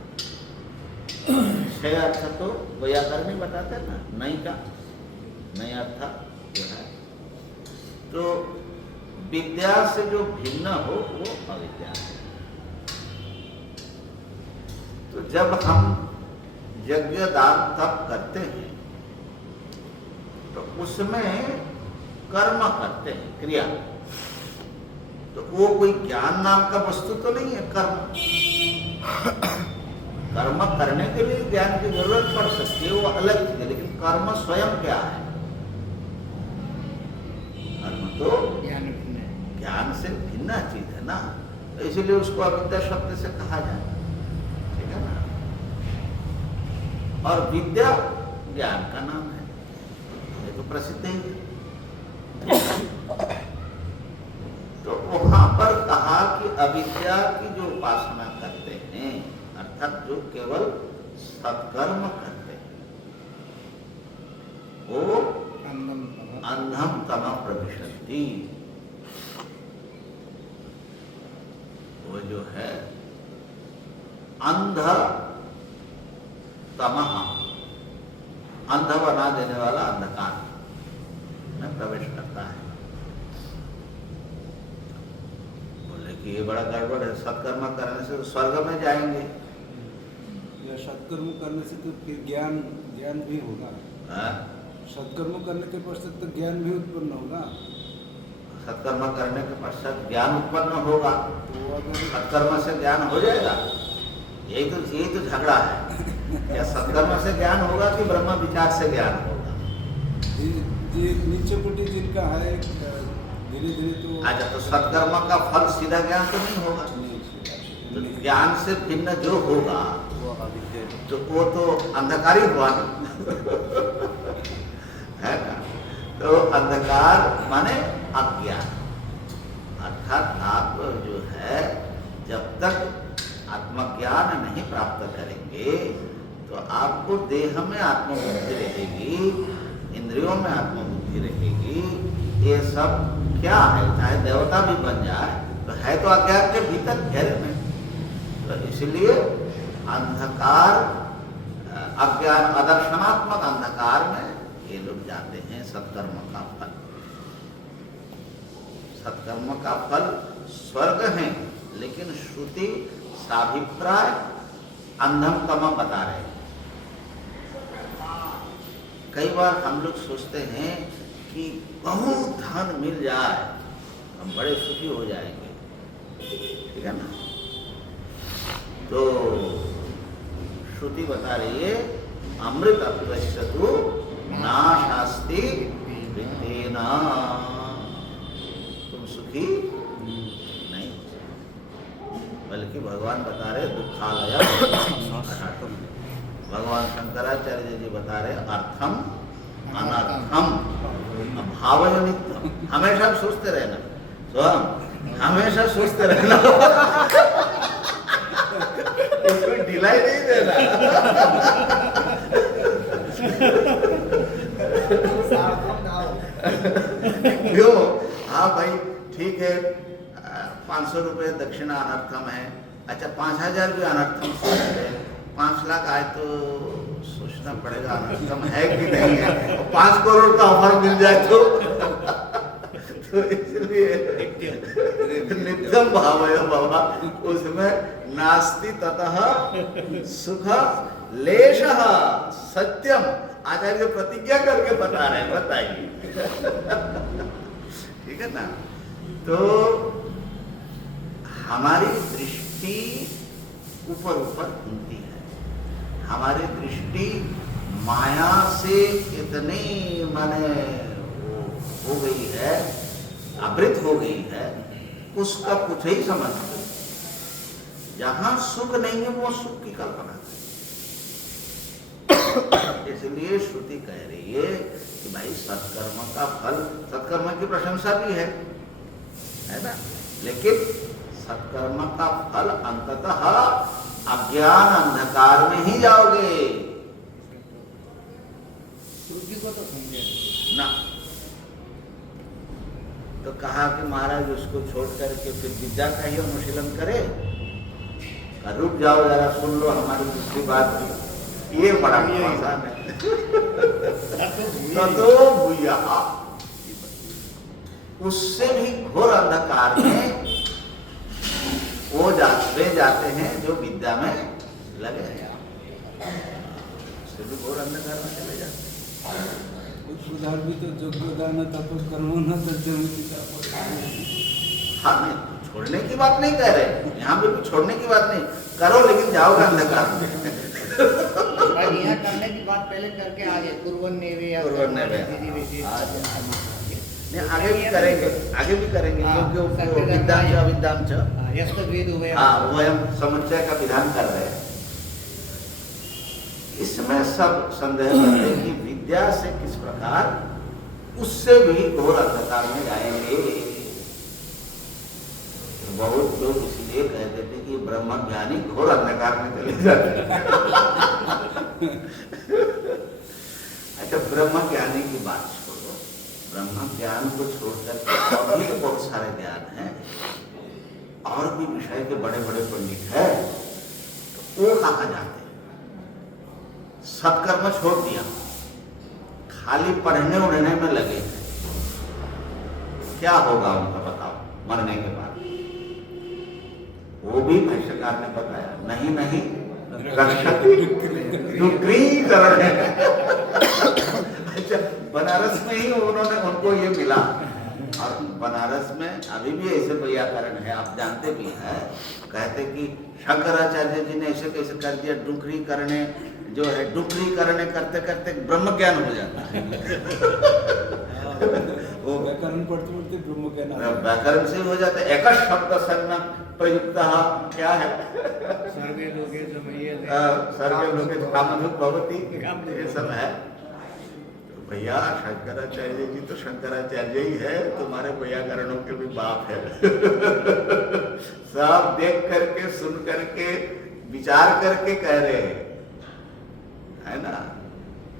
छह अर्थ तो व्याकरण में बताते हैं ना, नहीं का नई अर्थ जो है। तो विद्या से जो भिन्न हो वो अविद्या है। तो जब हम यज्ञ दान तप करते हैं तो उसमें कर्म करते हैं, क्रिया। तो वो कोई ज्ञान नाम का वस्तु तो नहीं है। कर्म करने के लिए ज्ञान की जरूरत पड़ सकती है, वो अलग चीज है। लेकिन कर्म स्वयं क्या है? कर्म तो ज्ञान से भिन्न चीज है ना, तो इसीलिए उसको अविद्या शब्द से कहा जाए, ठीक है ना। और विद्या ज्ञान का नाम है, ये तो प्रसिद्ध ही है। अविद्या की जो उपासना करते हैं, अर्थात जो केवल सत्कर्म करते हैं, वो अंधम तम प्रविशन्ति, वो जो है अंध तमः, अंध बना देने वाला अंधकार में प्रवेश करता है। बोले कि ये बड़ा गड़बड़ है, सत्कर्म करने से तो स्वर्ग में जाएंगे। या सत्कर्म करने से तो फिर ज्ञान भी होगा। हाँ? सत्कर्म करने के पश्चात तो ज्ञान भी उत्पन्न होगा। सत्कर्म करने के पश्चात ज्ञान उत्पन्न होगा, तो अगर सत्कर्म से ज्ञान हो जाएगा। यही तो झगड़ा है, या सत्कर्म से ज्ञान होगा कि ब्रह्म विचार से ज्ञान होगा। ये नीचे कोटि जिनका है धीरे धीरे तो अच्छा, तो सत्कर्म का फल सीधा ज्ञान तो नहीं होगा। तो ज्ञान से भिन्न जो होगा तो वो तो अंधकार ही हुआ ना। है ना? तो अंधकार माने अज्ञान, अर्थात आप जो है जब तक आत्मज्ञान नहीं प्राप्त करेंगे तो आपको देह में आत्मबुद्धि रहेगी, इंद्रियों में आत्मबुद्धि रहेगी। ये सब क्या है, चाहे देवता भी बन जाए तो है तो अज्ञान के भीतर घेरे में। तो इसलिए अंधकार, अज्ञान, अदर्शनात्मक अंधकार में ये लोग जाते हैं। सत्कर्म का फल, सत्कर्म का फल स्वर्ग है, लेकिन श्रुति साभिप्राय अंधम तम बता रहे हैं। कई बार हम लोग सोचते हैं कि बहुत धन मिल जाए हम बड़े सुखी हो जाएंगे, ठीक है ना? तो श्रुति बता रही है अमृत अपश्यतु नाशास्ति वित्तेन, तुम सुखी नहीं, बल्कि भगवान बता रहे दुखालय। भगवान शंकराचार्य जी बता रहे अर्थम अनर्थम अभावनित्यम। हमेशा सोचते रहना, तो हमेशा सोचते रहना, इसमें ढिलाई नहीं देना। क्यों? हाँ भाई ठीक है, 500 रुपये दक्षिणा अनर्थम है। अच्छा 5000 भी अनर्थम सोच है, 5 लाख आए तो सोचना पड़ेगा अनर्थम है कि नहीं है। 5 करोड़ का ऑफर मिल जाए तो इसलिए नित्यम भाव है बाबा, उसमें नास्ति ततः सुख लेशः सत्यम। आचार्य प्रतिज्ञा करके बता रहे हैं, बताइए। ठीक है ना? तो हमारी दृष्टि ऊपर ऊपर घूमती है, हमारी दृष्टि माया से इतनी माने हो गई है, आवृत हो गई है, उसका कुछ ही समझ नहीं। जहां सुख नहीं है वो सुख की कल्पना है। इसलिए श्रुति कह रही है कि भाई सत्कर्म का फल, सत्कर्म की प्रशंसा भी है ना, लेकिन सत्कर्म का फल अंततः अज्ञान अंधकार में ही जाओगे श्रुति को तो समझे ना। तो कहा कि महाराज उसको छोड़ करके फिर विद्या का ही अनुशीलन करे। रुक जाओ जरा, सुन लो हमारी दूसरी बात भी, ये बड़ा आसान है। तो भूया, उससे भी घोर अंधकार में वो जाते हैं जो विद्या में लगे हैं, उससे भी घोर अंधकार में चले जाते हैं। उधर भी तो योग्यदान तप कर्मो न तज्जमिति। हाँ, नहीं छोड़ने की बात नहीं कह रहे, यहाँ पे भी छोड़ने की बात नहीं, करो लेकिन जाओगे अंधकार में। यहाँ करने की बात पहले करके आगे कुर्वन्नेवे या कुर्वन्नेवे। विधि नहीं, आगे भी करेंगे, आगे भी करेंगे, क्योंकि विद्याम च अविद्याम च, यस्त वेद हाँ वो हम समुच्चय का विधान कर रहे हैं। इसमें सब संदेह करते हैं कि विद्या से किस प्रकार उससे भी घोर अंधकार में जाएंगे। बहुत लोग इसलिए कहते थे कि ब्रह्म ज्ञानी घोर अंधकार में चले जाते हैं। अच्छा, ब्रह्म ज्ञानी की बात छोड़ो, ब्रह्म ज्ञान को छोड़कर और भी बहुत सारे ज्ञान हैं, और भी विषय के बड़े बड़े पंडित हैं, तो वो कहाँ जाते हैं? सत्कर्म छोड़ दिया, खाली पढ़ने उड़ने में लगे हैं। क्या होगा उनका बताओ मरने के बाद? वो भी भाष्यकार ने बताया, नहीं रक्षति डुक्रीकरण है। अच्छा, बनारस में ही उन्होंने उनको ये मिला, और बनारस में अभी भी ऐसे व्याकरण है, आप जानते भी हैं। कहते कि शंकराचार्य जी ने ऐसे कैसे कर दिया, डुक्रीकरण जो है, डुक्रीकरण करते करते ब्रह्म ज्ञान हो जाता है। वो व्याकरण पढ़ते पढ़ते ब्रह्म ज्ञान, व्याकरण से हो जाता है। एक शब्द संज्ञा प्रयुक्त क्या है? सर्वे लोगे सर्वे लोगे कामधुक भवति, ये सब है। तो भैया शंकराचार्य जी तो शंकराचार्य ही है, तुम्हारे व्याकरणों के भी बाप है। सब देख करके सुन करके विचार करके कह रहे हैं, है ना।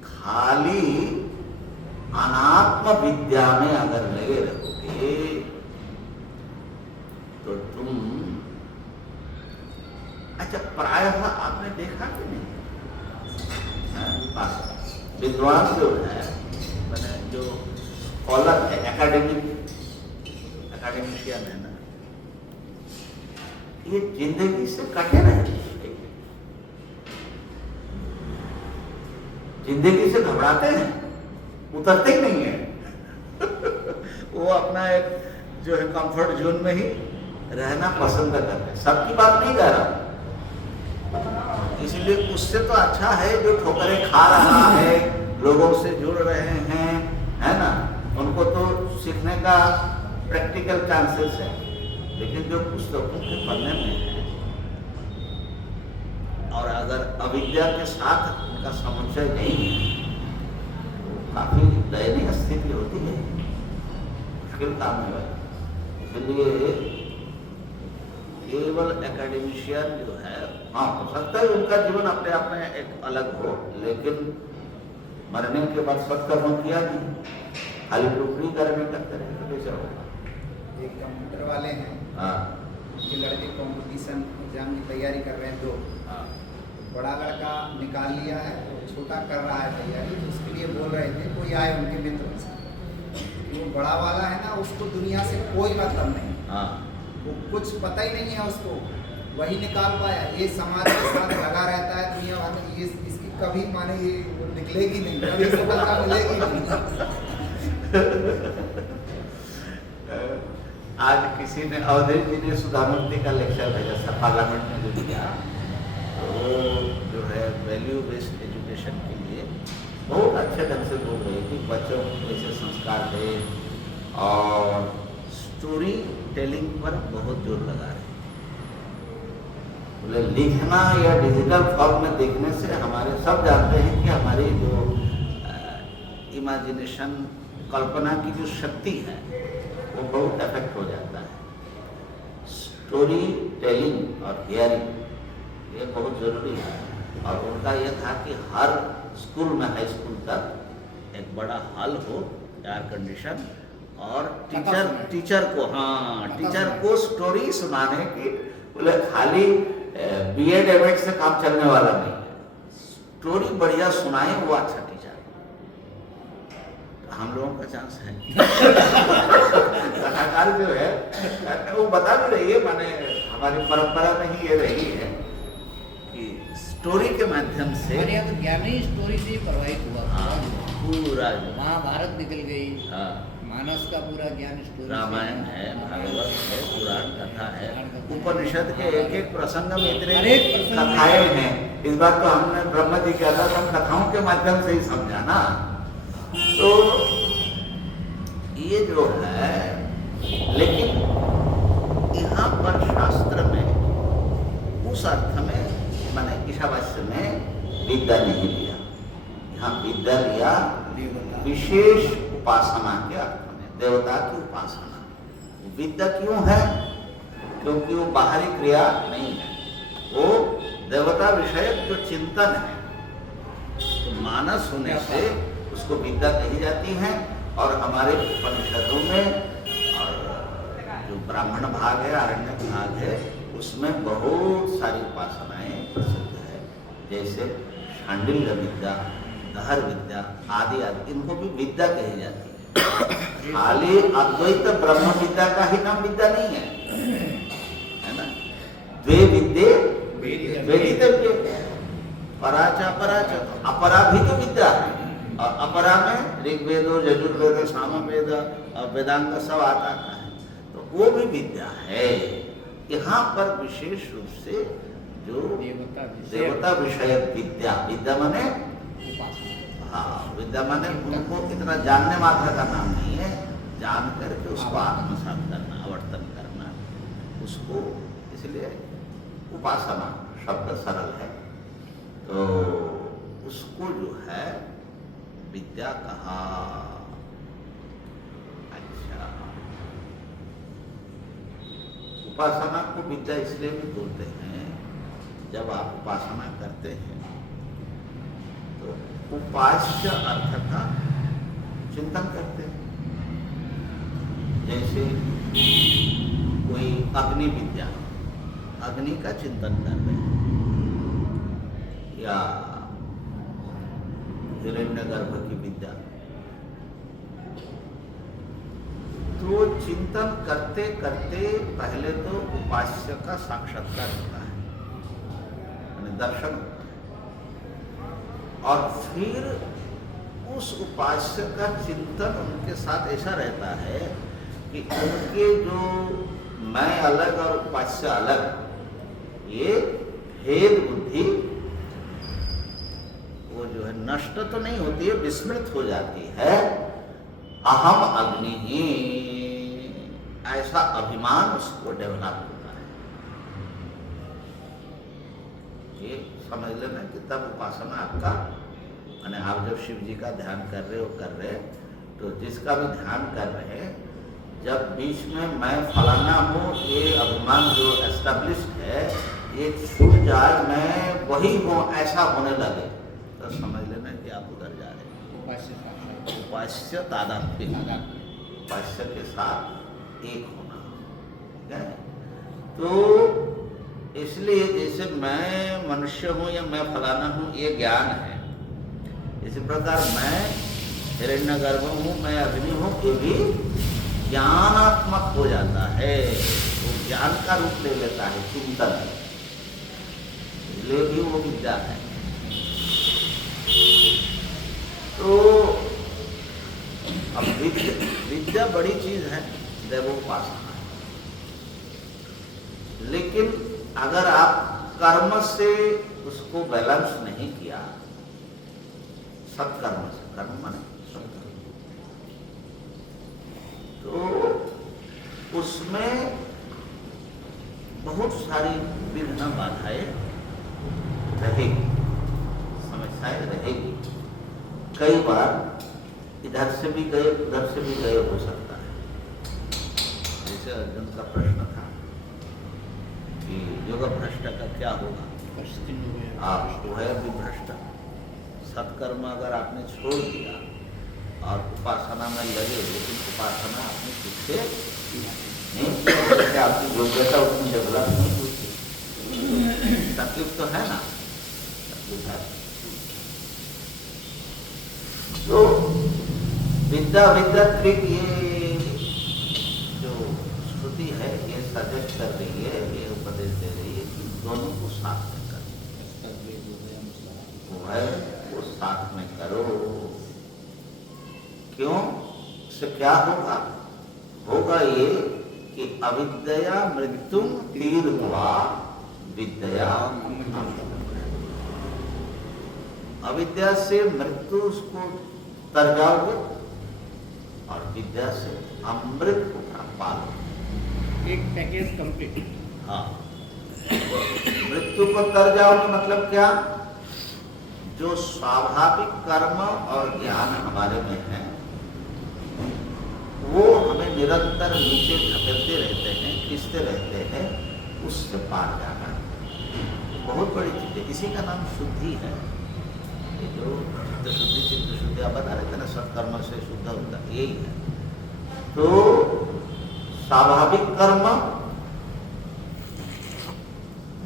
खाली अनात्म विद्या में अगर लगे रहोगे तो तुम, अच्छा प्रायः आपने देखा कि नहीं, विद्वान जो है, मैंने जो स्कॉलर है, एकेडमिशियन है ना, ये जिंदगी से कटे रहते हैं, जिंदगी से घबराते हैं, उतरते ही नहीं है। वो अपना एक जो है कंफर्ट जोन में ही रहना पसंद करते हैं। सबकी बात नहीं कह रहा, इसलिए उससे तो अच्छा है जो ठोकरें खा रहा है, लोगों से जुड़ रहे हैं, है ना, उनको तो सीखने का प्रैक्टिकल चांसेस है। लेकिन जो पुस्तकों के पढ़ने में है, और अगर अविद्या के साथ उनका समुच्चय नहीं है, काफी दयनीय स्थिति होती है, मुश्किल काम है। इसलिए केवल एकेडमिशियन जो है, हाँ हो सकता है उनका जीवन अपने आप में एक अलग हो, लेकिन मरने के बाद सत्कर्म किया नहीं, खाली टुकड़ी करने करते रहे तो कैसे होगा। एक कंप्यूटर वाले हैं, हाँ उनके लड़के कंपटीशन एग्जाम की तैयारी कर रहे हैं, दो हाँ बड़ा लड़का निकाल लिया है, छोटा कर रहा है तैयारी। तो उसके लिए बोल रहे थे, कोई आए उनके मित्र से, वो बड़ा वाला है ना, उसको दुनिया से कोई मतलब नहीं, हाँ वो कुछ पता ही नहीं है उसको, वही निकाल पाया। ये समाज के साथ लगा रहता है दुनिया भर में, ये इसकी कभी माने ये निकलेगी नहीं, कभी सफलता मिलेगी नहीं। आज किसी ने, अवधेश जी ने सुधामूर्ति का लेक्चर भेजा था पार्लियामेंट में जो दिया, वो जो है वैल्यू बेस्ड एजुकेशन के लिए बहुत अच्छे ढंग से बोल रही थी, बच्चों को कैसे संस्कार दे, और स्टोरी टेलिंग पर बहुत जोर लगा रहे। बोले लिखना या डिजिटल फॉर्म में देखने से हमारे, सब जानते हैं कि हमारी जो इमेजिनेशन, कल्पना की जो शक्ति है वो बहुत अफेक्ट हो जाता है। स्टोरी टेलिंग और हियरिंग ये बहुत जरूरी है। और उनका यह था कि हर स्कूल में, हाई स्कूल तक एक बड़ा हॉल हो, एयर कंडीशन, और टीचर को, हाँ टीचर को स्टोरी सुनाने की, बोले खाली बीएड एमएड से काम चलने वाला नहीं है, स्टोरी बढ़िया सुनाए वो अच्छा टीचर। हम लोगों का चांस है। कलाकार जो है वो बता भी रही है, माने हमारी परंपरा में ही ये रही है कि स्टोरी के माध्यम से, तो ज्ञानी स्टोरी से प्रभावित हुआ। हाँ पूरा महाभारत निकल गई, हाँ मानस का पूरा ज्ञान स्टोरी, रामायण है, भागवत है, पुराण कथा है, उपनिषद के एक एक प्रसंग में इतने हर एक प्रसंग में कथाएं हैं। इस बार तो हमने ब्रह्मा जी क्या था, हम कथाओं के माध्यम से ही समझा ना। तो ये जो है, लेकिन यहाँ पर शास्त्र में उस अर्थ में, माने ईशावास्य में विद्या नहीं लिया, यहाँ विद्या लिया विशेष उपासना के अर्थ में, देवता की उपासना। विद्या क्यों है? क्योंकि वो बाहरी क्रिया नहीं है, वो देवता विषयक जो चिंतन है। तो मानस होने से उसको विद्या कही जाती है। और हमारे उपनिषदों में और जो ब्राह्मण भाग है, आरण्यक भाग है, उसमें बहुत सारी उपासनाएं प्रसिद्ध है, जैसे शांडिल्य विद्या, दहर विद्या आदि आदि, इनको भी विद्या कही जाती है। खाली अद्वैत ब्रह्म विद्या का ही नाम विद्या नहीं है ना। द्वे विद्ये वेदितव्ये, पराचा पराचा, अपरा भी तो विद्या है। और अपरा में ऋग्वेद, यजुर्वेद, सामवेद, वेदांत सब आता है, तो वो भी विद्या है। यहाँ पर विशेष रूप से जो देवता विषयक विद्या, विद्या माने हाँ, विद्या माने उनको इतना जानने मात्र का नाम नहीं है, जान करके उसको आत्मसात करना, आवर्तन करना, उसको, इसलिए उपासना शब्द सरल है, तो उसको जो है विद्या कहा। अच्छा, उपासना को विद्या इसलिए भी बोलते हैं, जब आप उपासना करते हैं तो उपास्य अर्थ का चिंतन करते हैं। जैसे कोई अग्नि विद्या, अग्नि का चिंतन कर रहे हैं, या हिरण्यगर्भ की विद्या, तो चिंतन करते करते पहले तो उपास्य का साक्षात्कार होता है, यानी दर्शन होता है, और फिर उस उपास्य का चिंतन उनके साथ ऐसा रहता है कि उनके जो मैं अलग और उपास्य अलग, ये भेद बुद्धि वो जो है नष्ट तो नहीं होती है, विस्मृत हो जाती है। अहम अग्नि ही, ऐसा अभिमान उसको डेवलप होता है। ये समझ लेना कि तब उपासना आपका, यानी आप जब शिव जी का ध्यान कर रहे तो जिसका भी ध्यान कर रहे हैं, जब बीच में मैं फलाना हूँ, ये अभिमान जो एस्टेब्लिश्ड है, ये छूट जाए, मैं वही हूँ, ऐसा होने लगे, तो समझ लेना कि आप उधर जा रहे हैं। उपास्य तादात्म्य, उपास्य के साथ एक होना, ठीक है। तो इसलिए जैसे मैं मनुष्य हूँ या मैं फलाना हूँ, ये ज्ञान है। इसी प्रकार मैं हिरण्यगर्भ हूँ, मैं अग्नि हूँ, ये भी ज्ञानात्मक हो जाता है, वो ज्ञान का रूप ले लेता है, चिंतन, इसलिए भी वो विद्या है। तो अब विद्या बड़ी चीज है, देवोपासना, लेकिन अगर आप कर्म से उसको बैलेंस नहीं किया, सत्कर्म से, कर्म माने सत्कर्म, तो उसमें बहुत सारी विघ्न बाधाएं रहेगी, समस्याएं रहेगी। कई बार इधर से भी गए, उधर से भी गए हो सकता है। जैसे अर्जुन का प्रश्न था कि योग भ्रष्ट का क्या होगा, आप है भी भ्रष्ट। सत्कर्म अगर आपने छोड़ दिया और उपासना में लगे, लेकिन उपासना आपने खुद से नहीं किया, आपकी योग्यता उतनी डेवलप नहीं होती, तकलीफ तो है ना, तकलीफ है। तो विद्या त्रिक, ये जो श्रुति है, ये सजेस्ट कर रही है, ये उपदेश दे रही है कि दोनों को साथ में करो, वो है वो साथ में करो। क्यों? इससे क्या होगा? होगा ये कि अविद्या मृत्यु तीर्वा विद्या, अविद्या से मृत्यु उसको तर जाओगे और विद्या से अमृत को पालोगे, एक पैकेज कंप्लीट। हाँ, मृत्यु को तर जाओगे मतलब क्या? जो स्वाभाविक कर्म और ज्ञान हमारे में है, वो हमें निरंतर नीचे धकेलते रहते हैं, खींचते रहते हैं, उससे पार जाना बहुत बड़ी चीज़ है। इसी का नाम शुद्धि है। ये जो चित्त शुद्धि, चित्त शुद्धि आप बता रहे थे ना, सत्कर्म से शुद्ध होता है, यही है। तो स्वाभाविक कर्म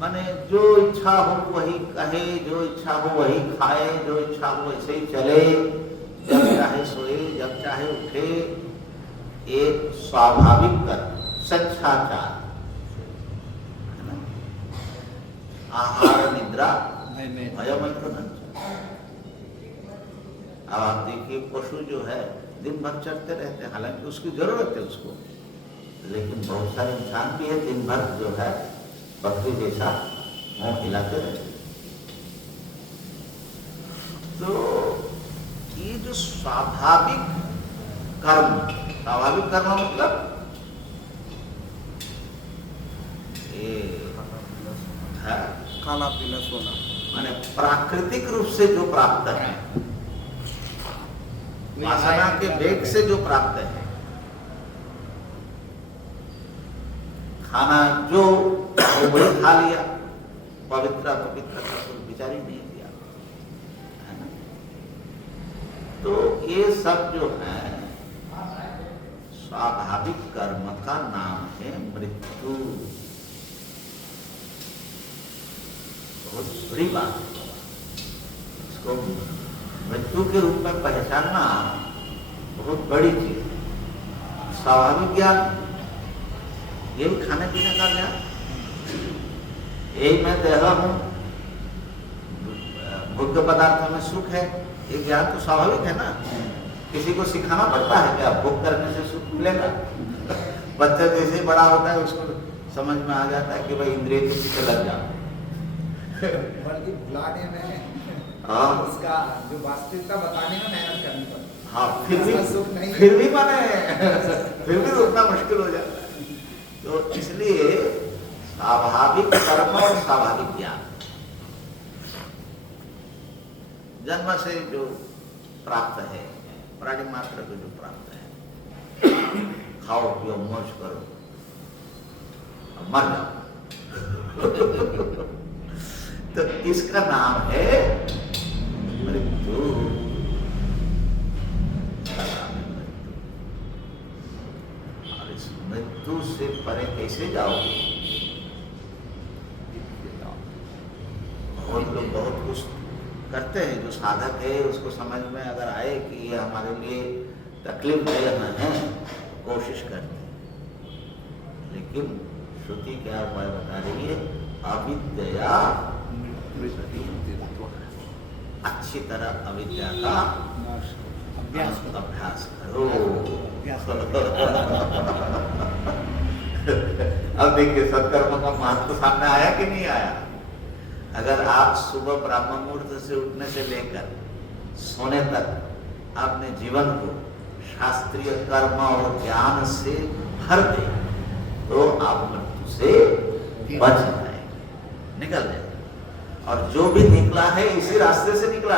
माने जो इच्छा हो वही कहे, जो इच्छा हो वही खाए, जो इच्छा हो वैसे ही चले, जब चाहे सोए, जब चाहे उठे, एक स्वाभाविक कर्म, सच्चाचार है ना। आहार निद्रा भयमैथुन। अब आप देखिए पशु जो है दिन भर चढ़ते रहते हैं, हालांकि उसकी जरूरत है उसको, लेकिन बहुत सारे इंसान भी है दिन भर जो है बकरी जैसा मुंह हिलाते रहते। तो ये जो स्वाभाविक कर्म मतलब ये है खाना पीना सोना, माने प्राकृतिक रूप से जो प्राप्त है, वासना के वेग से जो प्राप्त है, खाना जो वही खा लिया, पवित्र अपवित्र का कोई विचार ही नहीं दिया, है ना। तो ये सब जो है स्वाभाविक कर्म का नाम है मृत्यु। बहुत बड़ी बात है, इसको मृत्यु के रूप में पहचानना बहुत बड़ी चीज है। स्वाभाविक ज्ञान यही खाने पीने का ज्ञान, यही मैं कह रहा हूं, भोग्य पदार्थों में सुख है, ये ज्ञान तो स्वाभाविक है ना। किसी को सिखाना पड़ता है क्या भोग करने से सुख मिलेगा? बच्चा जैसे ही बड़ा होता है उसको समझ में आ जाता है कि भाई इंद्रिय के पीछे लग जाओ। बल्कि भुलाने में हाँ, उसका जो वास्तविकता बताने में मेहनत करनी पड़ती है। हाँ, फिर सुख नहीं, भी माने फिर भी उतना मुश्किल हो जाता है। तो इसलिए स्वाभाविक कर्म और स्वाभाविक ज्ञान जन्म से जो प्राप्त है, प्राणी मात्र को जो प्राप्त है, खाओ पियो मौज करो मर जाओ, तो इसका नाम है मृत्यु। और इस मृत्यु से परे कैसे जाओगे? बहुत लोग बहुत कुछ करते हैं, जो साधक है उसको समझ में अगर आए कि ये हमारे लिए तकलीफ देना है, कोशिश करते हैं, लेकिन श्रुति क्या उपाय बता रही है? अविद्या अच्छी तरह अविद्या का अभ्यास करो। अब देखिए सत्कर्म का महत्व सामने आया कि नहीं आया? अगर आप सुबह ब्राह्मण मुहूर्त से उठने से लेकर सोने तक अपने जीवन को शास्त्रीय कर्म और ज्ञान से भर दे, तो आप मृत्यु से बच जाए, निकल जाए। और जो भी निकला है इसी रास्ते से निकला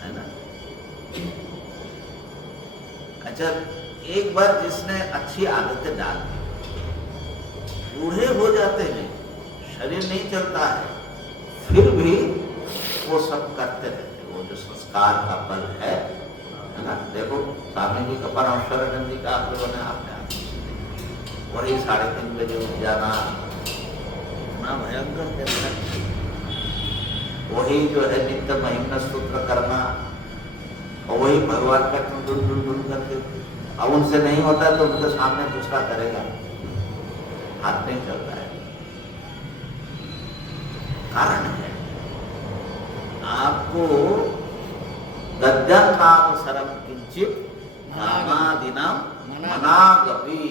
है ना। अच्छा, एक बार जिसने अच्छी आदतें डाल दी, बूढ़े हो जाते हैं, शरीर नहीं चलता है, फिर भी वो सब करते रहते, वो जो संस्कार का बल है ना। देखो स्वामी जी का, परमेश्वरानंद जी का आप लोगों ने आपने वही 3:30 बजे उठ जाना, इतना भयंकर कहना, वही जो है नित्य महिम्न स्तोत्र करना, और वही भगवान का ढूंढ करके, अब उनसे नहीं होता है तो उनके सामने दूसरा करेगा, हाथ नहीं चलता है। कारण है आपको गद्या नाम सरम किंचित नामादिनाम मनागपि,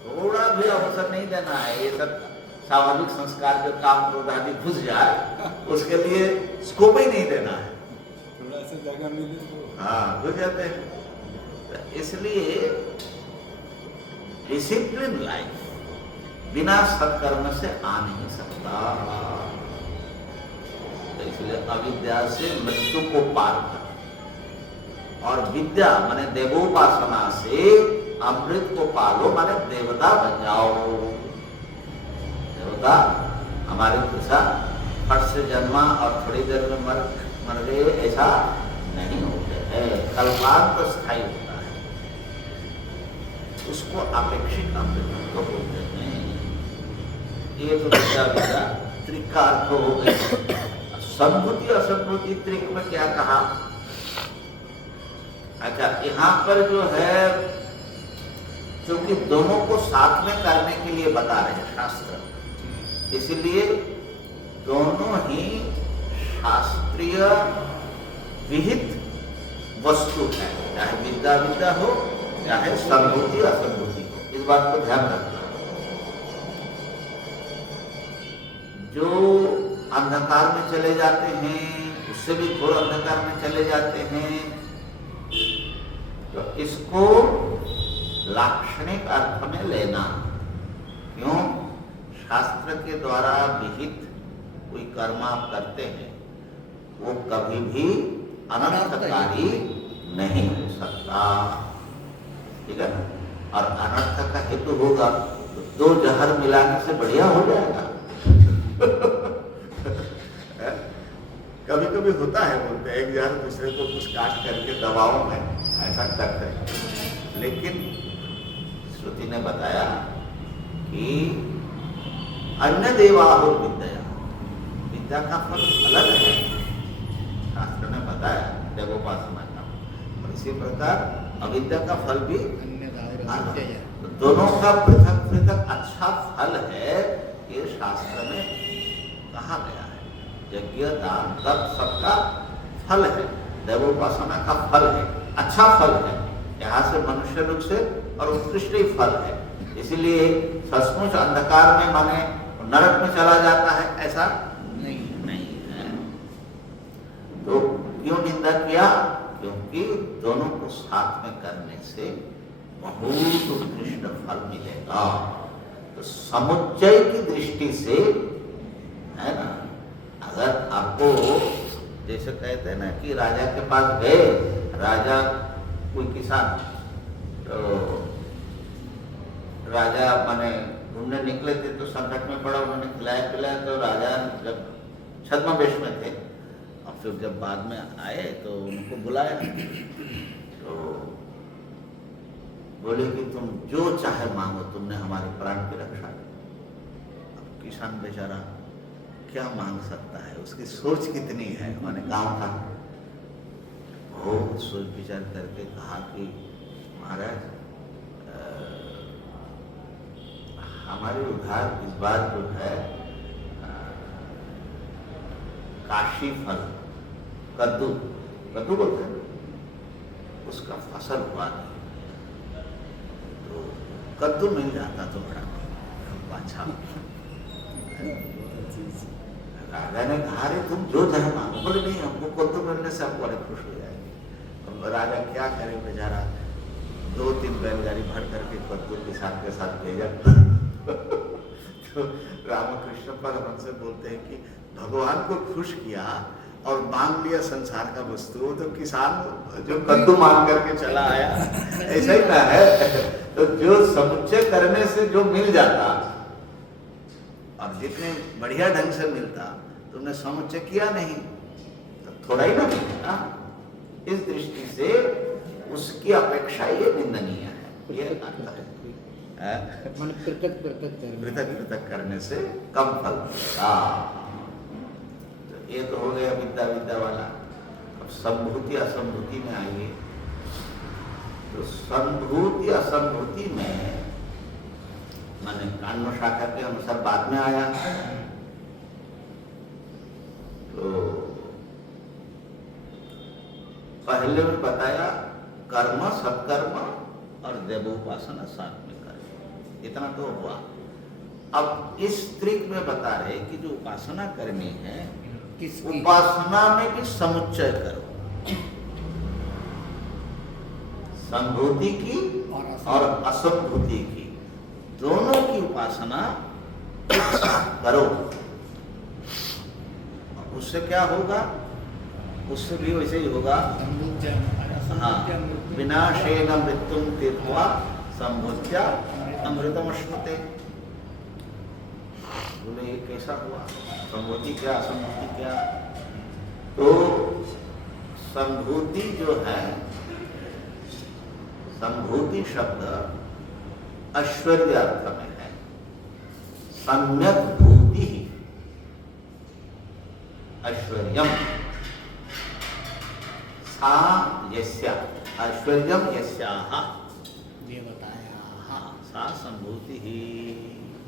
थोड़ा भी अवसर नहीं देना है। ये सब स्वाभाविक संस्कार जो काम क्रोध आदि घुस जाए उसके लिए स्कोप ही नहीं देना है, थोड़ा सा जगह मिले तो हाँ घुस जाते हैं। तो इसलिए डिसिप्लिन लाइफ बिना सत्कर्म से आ नहीं सकता। तो इसलिए अविद्या से मृत्यु को पार कर, और विद्या माने देवोपासना से अमृत को पालो माने देवता बन जाओ। देवता हमारे जैसा फट से जन्मा और थोड़ी देर में मर गए ऐसा नहीं होते है, कल्पांत स्थायी होता है, उसको अपेक्षित अमृत को बोलते हैं। ये तो विद्या त्रिक का अर्थ हो गया। संभूति असंभूति त्रिक में क्या कहा? अच्छा, यहाँ पर जो है क्योंकि दोनों को साथ में करने के लिए बता रहे हैं शास्त्र, इसलिए दोनों ही शास्त्रीय विहित वस्तु है, चाहे विद्या विद्या हो चाहे संभूति असंभूति हो। इस बात को ध्यान रखना। जो अंधकार में चले जाते हैं, उससे भी घोर अंधकार में चले जाते हैं, तो इसको लाक्षणिक अर्थ में लेना। क्यों? शास्त्र के द्वारा विहित कोई कर्म आप करते हैं, वो कभी भी अनर्थकारी नहीं हो सकता, ठीक है ना? और अनर्थ का हेतु होगा तो दो जहर मिलाने से बढ़िया हो जाएगा। कभी कभी होता है, बोलते हैं एक जहर दूसरे को कुछ काट करके दवाओं में ऐसा करते हैं, लेकिन श्रुति ने बताया कि अन्य देवाहुर विद्या, विद्या का फल अलग है, शास्त्र ने बताया देवोपासना का, और इसी प्रकार अविद्या का फल भी अलग है। तो दोनों का पृथक पृथक अच्छा फल है, ये शास्त्र में कहा गया है। यज्ञ दान तप सबका फल है, देवोपासना का फल है, अच्छा फल है, यहाँ से मनुष्य लोग से और उत्कृष्ट ही फल है। इसलिए सचमुच अंधकार में माने नरक में चला जाता है ऐसा नहीं है। तो क्यों निंदा किया? क्योंकि दोनों को साथ में करने से बहुत उत्कृष्ट फल मिलेगा। तो समुच्चय की दृष्टि से है ना, अगर आपको जैसे कहते हैं ना कि राजा के पास गए, राजा कोई किसान, तो राजा माने घूमने निकले थे तो संकट में पड़ा, उन्होंने खिलाया पिलाया, तो राजा जब छद्मवेश में थे और फिर जब बाद में आए तो उनको बुलाया, तो बोले कि तुम जो चाहे मांगो, तुमने हमारे प्राण की रक्षा की। अब किसान बेचारा क्या मांग सकता है, उसकी सोच कितनी है, मैंने गाँव का बहुत सोच विचार करके कहा कि महाराज हमारे उधार इस बार जो है काशी फल कद्दू बोलते हैं, उसका फसल हुआ नहीं, तो कद्दू मिल जाता तो बड़ा अच्छा। राजा ने कहा रे तुम जो चाहे मांगो। बोले नहीं, हमको कद्दू मिलने से हम बड़े खुश हो जाएंगे। अब राजा क्या करे बेचारा, 2-3 बैलगाड़ी भर करके कद्दू किसान के साथ भेजा। तो रामकृष्ण परमहंस से बोलते हैं कि भगवान को खुश किया और मांग लिया संसार का वस्तु, तो किसान जो कद्दू मांग करके चला आया, ऐसा ही ना है। तो जो समुच्चय करने से जो मिल जाता और जितने बढ़िया ढंग से मिलता, तुमने समुच्चय किया नहीं तो थोड़ा ही ना मिलता। इस दृष्टि से उसकी अपेक्षा ये निंदनीय है, ये अर्थ है। पृथक करने से कम फल मिलेगा। तो ये तो हो गया विद्या वाला। अब संभूति असंभूति में आइए। तो संभूति असंभूति में माने कांड शाखा के अनुसार बाद में आया। तो पहले में बताया कर्म सत्कर्म और देवोपासना साथ में करें, इतना तो हुआ। अब इस त्रिक में बता रहे कि जो उपासना करनी है, उपासना में भी समुच्चय करो, संभूति की और असंभूति की, दोनों की उपासना करो। उससे क्या होगा? उससे भी वैसे ही होगा। हाँ, विनाशेन मृत्युम तीर्त्वा संभूत्या अमृतमश्नुते। बोले ये कैसा हुआ? संभूति क्या, असंभूति क्या? तो संभूति जो है, संभूति शब्द ऐश्वर्य अर्थ में है। सम्यक भूति ही ऐश्वर्यम, सा यस्या ऐश्वर्यम यस्याः देवतायाः। सा संभूति ही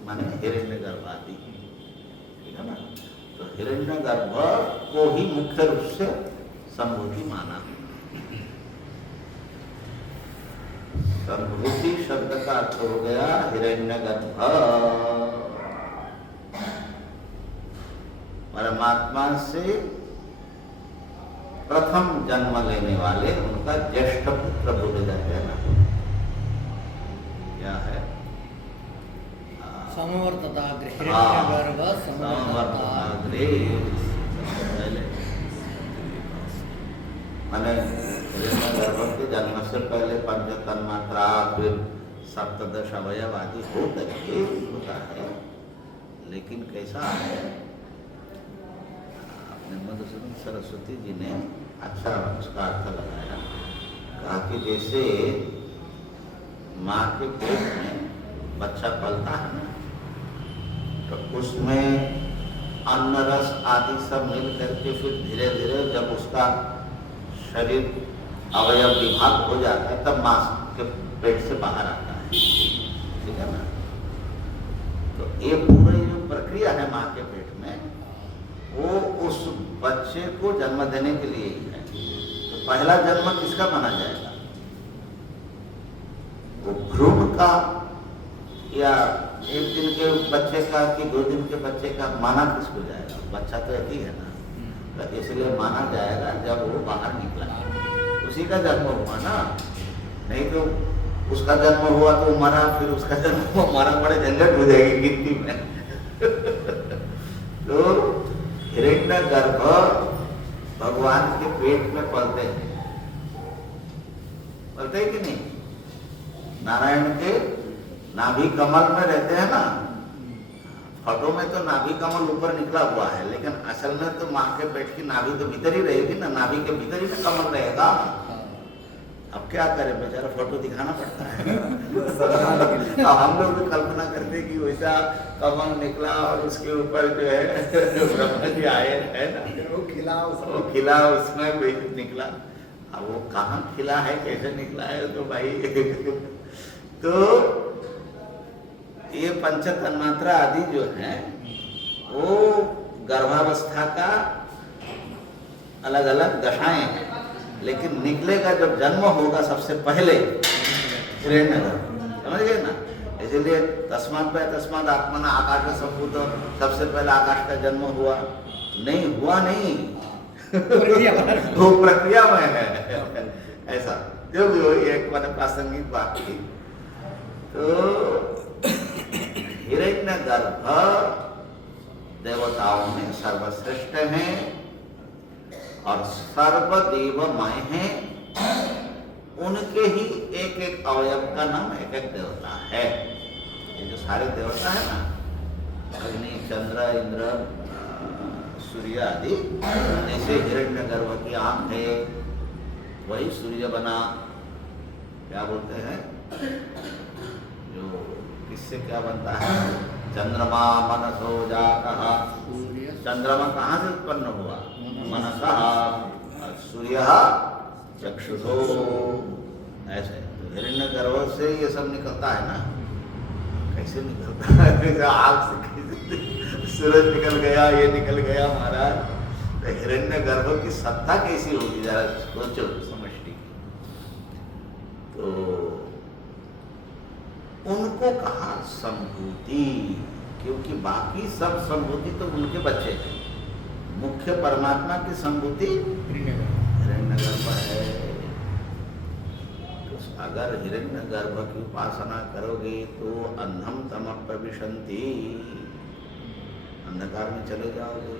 माने हिरण्यगर्भादि, ठीक है ना। तो हिरण्यगर्भ को ही मुख्य रूप से संभूति माना। संभूति शब्द का अर्थ हो गया हिरण्यगर्भ। परमात्मा से प्रथम जन्म लेने वाले उनका ज्येष्ठ पुत्र बोले जाते हैं ना। क्या है? समवर्तताग्रे, हिरण्यगर्भ समवर्तताग्रे। माने हिरण्यगर्भ के जन्म से पहले पंच तन्मात्रा, फिर सप्तदश अवयव आदि हो करके होता है। लेकिन कैसा है, अपने मधुसूदन सरस्वती जी ने अच्छा उसका अर्थ लगाया। कहा कि जैसे माँ के पेट में बच्चा पलता है ना, तो उसमें अन्न रस आदि सब मिल करके फिर धीरे धीरे जब उसका शरीर अवयव विभाग हो जाता है तब माँ के पेट से बाहर आता है, ठीक है ना। तो ये पूरी जो प्रक्रिया है माँ के पेट में, वो उस बच्चे को जन्म देने के लिए ही है। तो पहला जन्म किसका माना जाएगा? वो भ्रूण का या एक दिन के बच्चे का कि 2 दिन के बच्चे का माना किसको जाएगा? बच्चा तो एक ही है ना, तो इसलिए माना जाएगा जब वो बाहर निकला, उसी का जन्म हुआ ना। नहीं तो उसका जन्म हुआ तो मरा, फिर उसका जन्म हुआ मरा, बड़े झंझट हो जाएगी गिनती में। तो हिरण्यगर्भ भगवान के पेट में पलते हैं, पलते हैं कि नहीं? नारायण के नाभि कमल में रहते हैं ना। फोटो में तो नाभि कमल ऊपर निकला हुआ है, लेकिन असल में तो माँ के पेट की नाभि तो भीतर ही रहेगी ना, नाभि के भीतर ही में कमल रहेगा। अब क्या करें, बेचारा फोटो दिखाना पड़ता है। अब हम लोग भी कल्पना करते कि वैसा कमल निकला और उसके ऊपर जो है ब्रह्मा जी आए, है ना, वो खिला उसमें भी निकला। अब वो कहाँ खिला है, कैसे निकला है, तो भाई तो ये पंच तन्मात्रा आदि जो है वो गर्भावस्था का अलग अलग दशाएं हैं, लेकिन निकलेगा जब जन्म होगा सबसे पहले हिरण्यगर्भ, समझ गए ना। इसलिए तस्मात् आत्मना आकाश संभूत, सबसे पहले आकाश का जन्म हुआ नहीं वो प्रक्रिया में है। ऐसा जो भी हो, एक मैंने प्रासंगिक बात की। तो हिरण्यगर्भ देवताओं में सर्वश्रेष्ठ हैं और सर्वदेवमय हैं। उनके ही एक एक अवयव का नाम एक एक देवता है। ये जो सारे देवता है ना, अग्नि, चंद्र, इंद्र, सूर्य आदि, जैसे हिरण्यगर्भ की आंख है, वही सूर्य बना। क्या बोलते हैं, जो किससे क्या बनता है? चंद्रमा मनसो जातः। चंद्रमा कहाँ से उत्पन्न हुआ? मनसः। सूर्य चक्षुषो। ऐसे तो हिरण्यगर्भ से ये सब निकलता है ना। कैसे निकलता है? आग से सूरज निकल गया, ये निकल गया महाराज। तो हिरण्यगर्भ की सत्ता कैसी होगी, जरा सोचो समष्टि। तो उनको कहा संभूति, क्योंकि बाकी सब संभूति तो उनके बच्चे हैं। मुख्य परमात्मा की संभूति हिरण्यगर्भ है। तो अगर हिरण्यगर्भ की उपासना करोगे तो अंधम तमः प्रविशन्ति, अंधकार में चले जाओगे।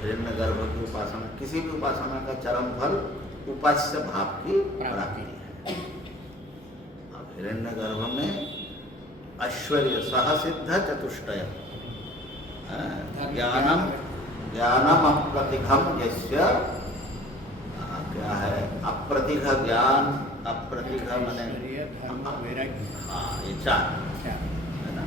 हिरण्यगर्भ की उपासना, किसी भी उपासना का चरम फल उपास्य भाव की प्राप्ति है। अब हिरण्यगर्भ में ऐश्वर्य सहसिद्ध चतुष्टय ज्ञानम ज्ञानम अप्रतिघम यस्य क्या है अप्रतिघ ज्ञान अप्रतिघ मने हाँ ये चार है ना।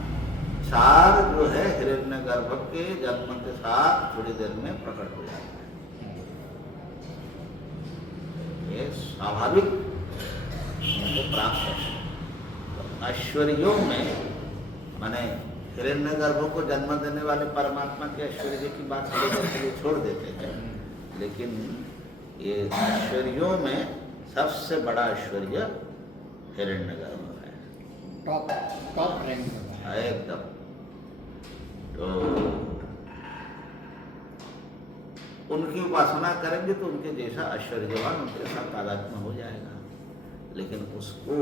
चार जो है हिरण्यगर्भ के जन्म के साथ थोड़ी देर में प्रकट हो जाता है। ये स्वाभाविक उनको प्राप्त है। तो ऐश्वर्यों में माने हिरण्यगर्भ को जन्म देने वाले परमात्मा के ऐश्वर्य की बात के लिए छोड़ देते हैं, लेकिन ये ऐश्वर्यों में सबसे बड़ा ऐश्वर्य हिरण्यगर्भ है, टॉप रैंक एकदम। तो उनकी उपासना करेंगे तो उनके जैसा ऐश्वर्यवान उनके साथ तादात्म्य हो जाएगा, लेकिन उसको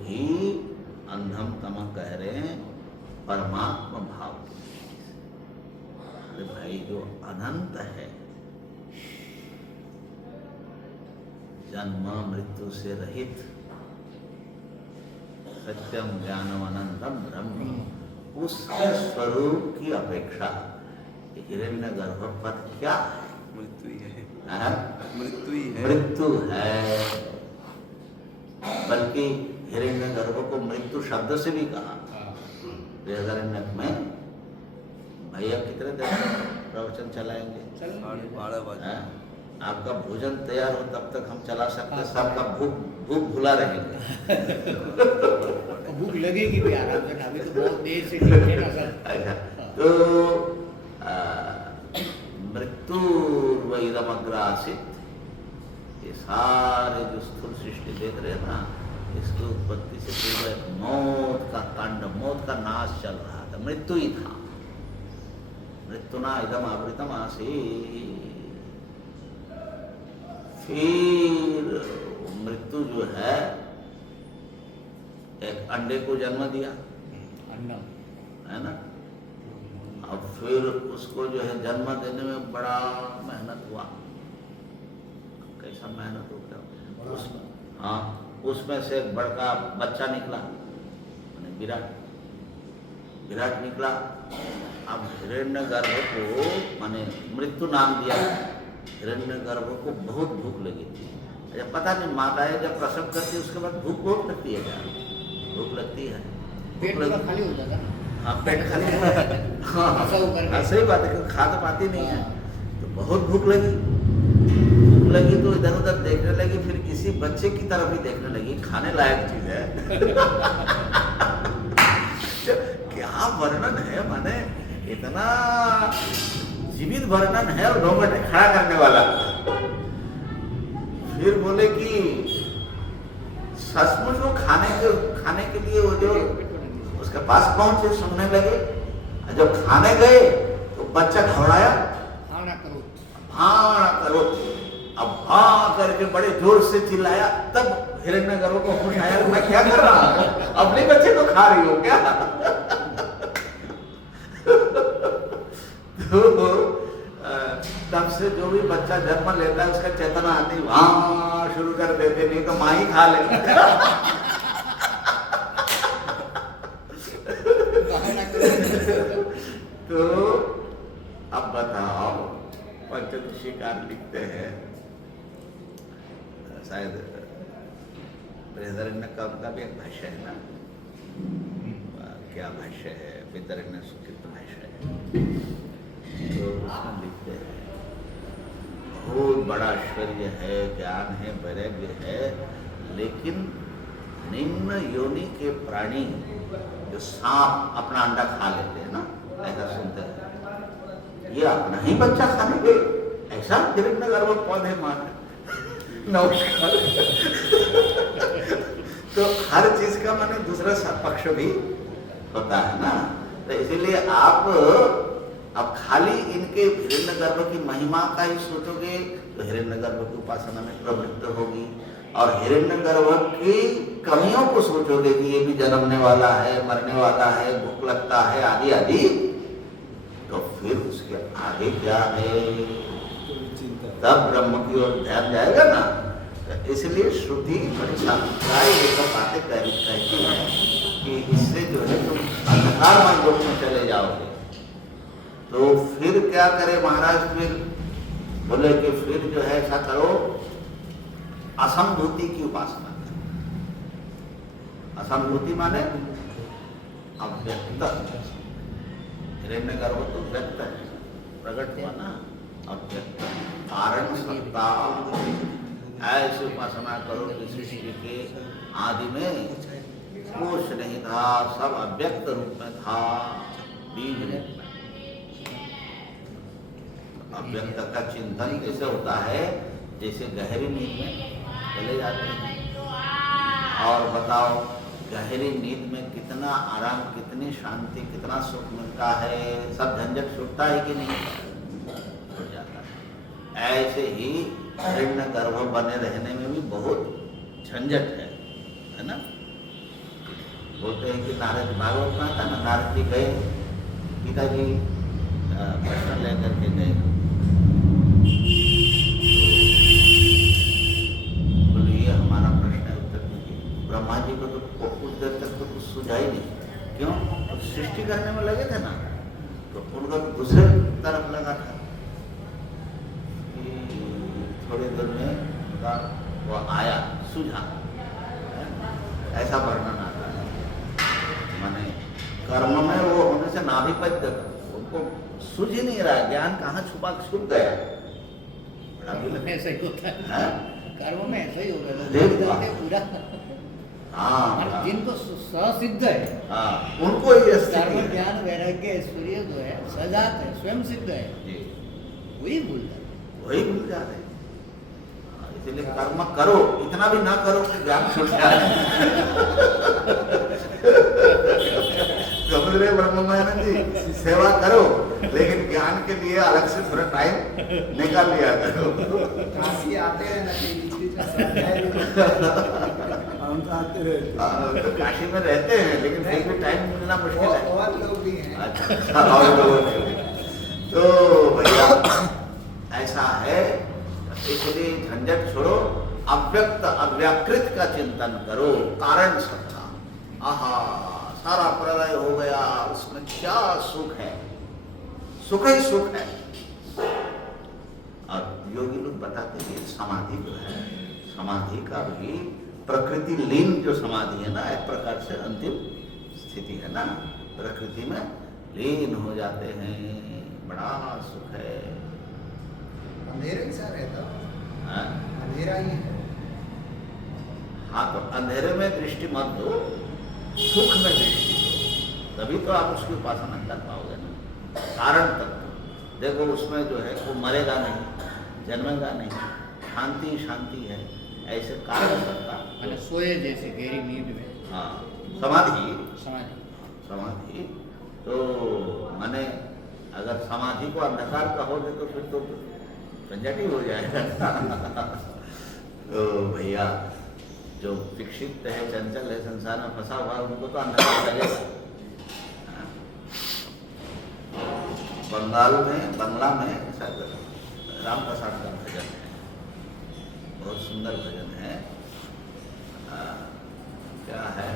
भी अंधम तमा कह रहे हैं परमात्मा भाव की दृष्टि से। अरे भाई जो अनंत है, जन्म मृत्यु से रहित, सत्यम ज्ञानम अनंतम ब्रह्म, उसके स्वरूप की अपेक्षा हिरण्यगर्भ पद क्या है? मृत्यु ही है, हाँ? मृत्यु है। बल्कि हिरण्यगर्भ को मृत्यु शब्द से भी कहा। बृहदारण्यक में भैया कितने देर प्रवचन चलाएंगे? 12 बजे। हाँ? आपका भोजन तैयार हो तब तक हम चला सकते हैं, सबका भूख भुला रहेंगे। भूख लगेगी भी आराम से, अभी तो बहुत देर से बैठे ना सर। अच्छा, तो मृत्यु व इदमग्र आसित, ये सारे जो स्थूल सृष्टि देख रहे हैं ना, इसकी उत्पत्ति से पूर्व एक मौत का तांडव, मौत का नाश चल रहा था, मृत्यु ही था। मृत्युना इदम आवृतम आसीत्। फिर मृत्यु जो है एक अंडे को जन्म दिया, है ना। अब फिर उसको जो है जन्म देने में बड़ा मेहनत हुआ। कैसा मेहनत हो गया उसमें? हाँ, उसमें से एक बड़का बच्चा निकला, माने विराट निकला। अब हिरण्यगर्भ को माने मृत्यु नाम दिया। हिरण्यगर्भ को बहुत भूख लगी थी। अच्छा, पता नहीं माताएं जब प्रसव करती है उसके बाद भूख बहुत लगती है क्या? भूख लगती है, पेट पूरा खाली हो जाता है। हाँ पेट खाली है। हाँ सही बात है, क्योंकि खा तो पाती नहीं है। तो बहुत भूख लगी तो इधर उधर देखने लगी, फिर किसी बच्चे की तरफ ही देखने लगी। खाने लायक चीज है। क्या वर्णन है, माने इतना जीवित वर्णन है और रोंगटे खड़ा करने वाला। फिर बोले कि सचमुच वो खाने के लिए वो जो उसके पास पहुंचे, सुनने लगे। जब खाने गए तो बच्चा घबराया, खाना करो। अब हाँ करके बड़े जोर से चिल्लाया। तब हिरण्यगर्भ को होश आया, मैं क्या कर रहा हूँ, अपने बच्चे को खा रही हो क्या? तो तब से जो भी बच्चा जन्म लेता है उसका चेतना आती वहां शुरू कर देते, नहीं तो माँ ही खा ले। तो अब बताओ, पंचदशीकार लिखते हैं, शायद बृहदारण्यक का उनका भी एक भाष्य है ना, क्या भाष्य है? बृहदारण्य सुकृत भाष्य है। तो उसमें लिखते हैं बहुत बड़ा ऐश्वर्य है, ज्ञान है, वैराग्य है, लेकिन निम्न योनि के प्राणी जो सांप अपना अंडा खा लेते हैं ना, ऐसा सुनते हैं, ये अपना ही बच्चा खाने के ऐसा हिरण्यगर्भ पौधे मान। नमस्कार। तो हर चीज का माने दूसरा पक्ष भी होता है ना। तो इसीलिए आप अब खाली इनके हिरण्यगर्भ की महिमा का ही सोचोगे तो हिरण्यगर्भ की उपासना में प्रवृत्त होगी, और हिरण्यगर्भ की कमियों को सोचोगे कि ये भी जन्मने वाला है, मरने वाला है, भूख लगता है, आदि आदि, तो फिर उसके आगे क्या है? तब ब्रह्म की ओर ध्यान जाएगा ना। तो इसलिए श्रुति बड़ी सामुदायिक ये सब बातें कहती है कि इससे जो है तुम अंधकारमय लोक में चले जाओगे। तो फिर क्या करे महाराज? फिर बोले कि फिर जो है ऐसा करो, असंभूति की उपासना करो। असंभूति माने अव्यक्त। हिरण्यगर्भ तो व्यक्त है, प्रकट हुआ ना, अव्यक्त कारण सत्ता। ऐसी उपासना करो कि सृष्टि के आदि में कुछ नहीं था, सब अव्यक्त रूप में था, बीज रूप में। अव्यक्त का चिंतन कैसे होता है? जैसे गहरी नींद में चले जाते हैं। और बताओ, गहरी नींद में कितना आराम, कितनी शांति, कितना सुख मिलता है। सब झंझट छूटता है कि नहीं? छूट जाता है। ऐसे ही हिरण्य गर्भ बने रहने में भी बहुत झंझट है ना? बोलते हैं कि नारद, भागवत में आता ना, नारद जी गए, पिताजी प्रश्न लेकर के गए, बोले ये हमारा प्रश्न है, उत्तर दीजिए। ब्रह्मा जी को तो कुछ देर तक तो कुछ सुझा ही नहीं। क्यों? तो सृष्टि करने में लगे थे ना, तो उनका दूसरे तरफ लगा था। थोड़ी देर में वो आया, सूझा, ऐसा वर्णन आता है। माने कर्म में वो होने से नाभिपद्य था, उनको सूझ ही नहीं रहा, ज्ञान कहाँ छुप गया। ऐसा ही होता है, कर्म में ऐसा ही होगा। देख पूरा हाँ, जिनको ससिद्ध है, हाँ, उनको ये कर्म ज्ञान वैराग्य ऐश्वर्य जो है सजात है, स्वयं सिद्ध है, वही भूल जाते। इसलिए कर्म करो, इतना भी ना करो कि ज्ञान छूट जाए। समझ रहे ब्रह्मानंद जी? सेवा करो, लेकिन ज्ञान के लिए अलग से थोड़ा टाइम निकाल लिया करो। काशी आते हैं ना, हम तो आते रहते। तो काशी में रहते हैं, लेकिन फिर भी टाइम मिलना मुश्किल है। और लोग भी हैं। अच्छा, और लोगों ने भी। तो भैया ऐसा है, इसलिए झंझट छोड़ो, अव्यक्त अव्याकृत का चिंतन करो। कारण सत्ता, आहा, सारा प्रलय हो गया, उसमें क्या सुख है, सुख ही सुख है। और योगी लोग बताते हैं समाधि जो है, समाधि का भी प्रकृति लीन जो समाधि है ना, एक प्रकार से अंतिम स्थिति है ना, प्रकृति में लीन हो जाते हैं, बड़ा सुख है। अंधेरे ही सा रहता, हाँ? अंधेरा ही है। हाँ, तो अंधेरे में दृष्टि मत दो, सुख में दृष्टि दो, तभी तो आप उसकी उपासना कर पाओगे ना। कारण तत्व देखो, उसमें जो है वो मरेगा नहीं, जन्मेगा नहीं, शांति शांति है, ऐसे कारण सत्ता। सोए जैसे गहरी नींद में। हाँ, समाधि, समाधि तो माने अगर समाधि को अंधकार कहोगे तो फिर तो झंझट ही हो जाएगा। तो भैया जो विक्षिप्त है, चंचल है, संसार में फंसा हुआ, उनको तो अंधकार लगेगा। बंगला में शायद राम प्रसाद का भजन है, बहुत सुंदर भजन है। क्या है?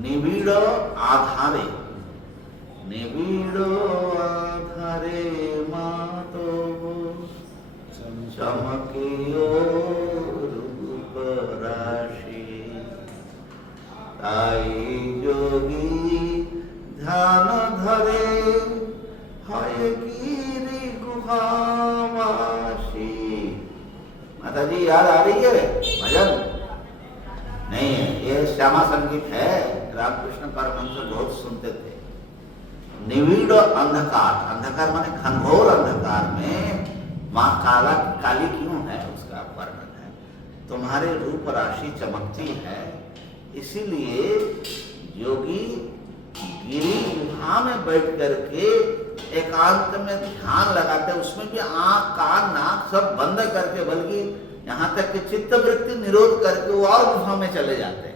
निबिड़ आधारे, निबिड़ आधारे मातो चमकियो रूप राशि, ताई जोगी ध्यान धरे, है गिरी गुहावासी। माता जी याद आ रही है भजन? नहीं है, ये श्यामा संगीत है, रामकृष्ण परमहंस बहुत सुनते थे। निविड़ अंधकार, अंधकार माने घनघोर अंधकार में माँ काली क्यों है, उसका वर्णन है। तुम्हारे रूप राशि चमकती है, इसीलिए योगी गिरी गुहा में बैठ करके एकांत में ध्यान लगाते, उसमें भी आंख कान नाक सब बंद करके, बल्कि यहाँ तक कि चित्त वृत्ति निरोध करके वो और गुफा में चले जाते हैं।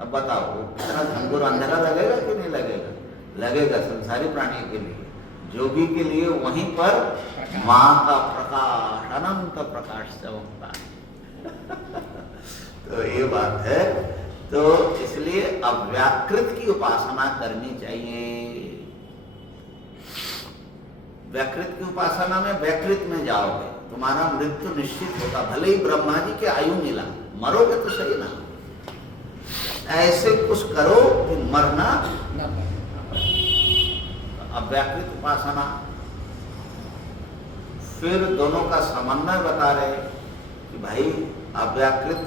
अब बताओ वो कितना घनघोर अंधेरा लगेगा कि नहीं लगेगा? लगेगा संसारी प्राणी के लिए, जोगी के लिए वहीं पर माँ का प्रकाश, अनंत प्रकाश चमकता है। तो ये बात है। तो इसलिए अव्याकृत की उपासना करनी चाहिए। व्याकृत की उपासना में व्याकृत में जाओगे, तुम्हारा मृत्यु निश्चित होगा। भले ही ब्रह्मा जी की आयु मिला, मरोगे तो सही ना। ऐसे कुछ करो कि मरना ना पाए। अव्याकृत उपासना। फिर दोनों का समन्वय बता रहे कि भाई अव्याकृत,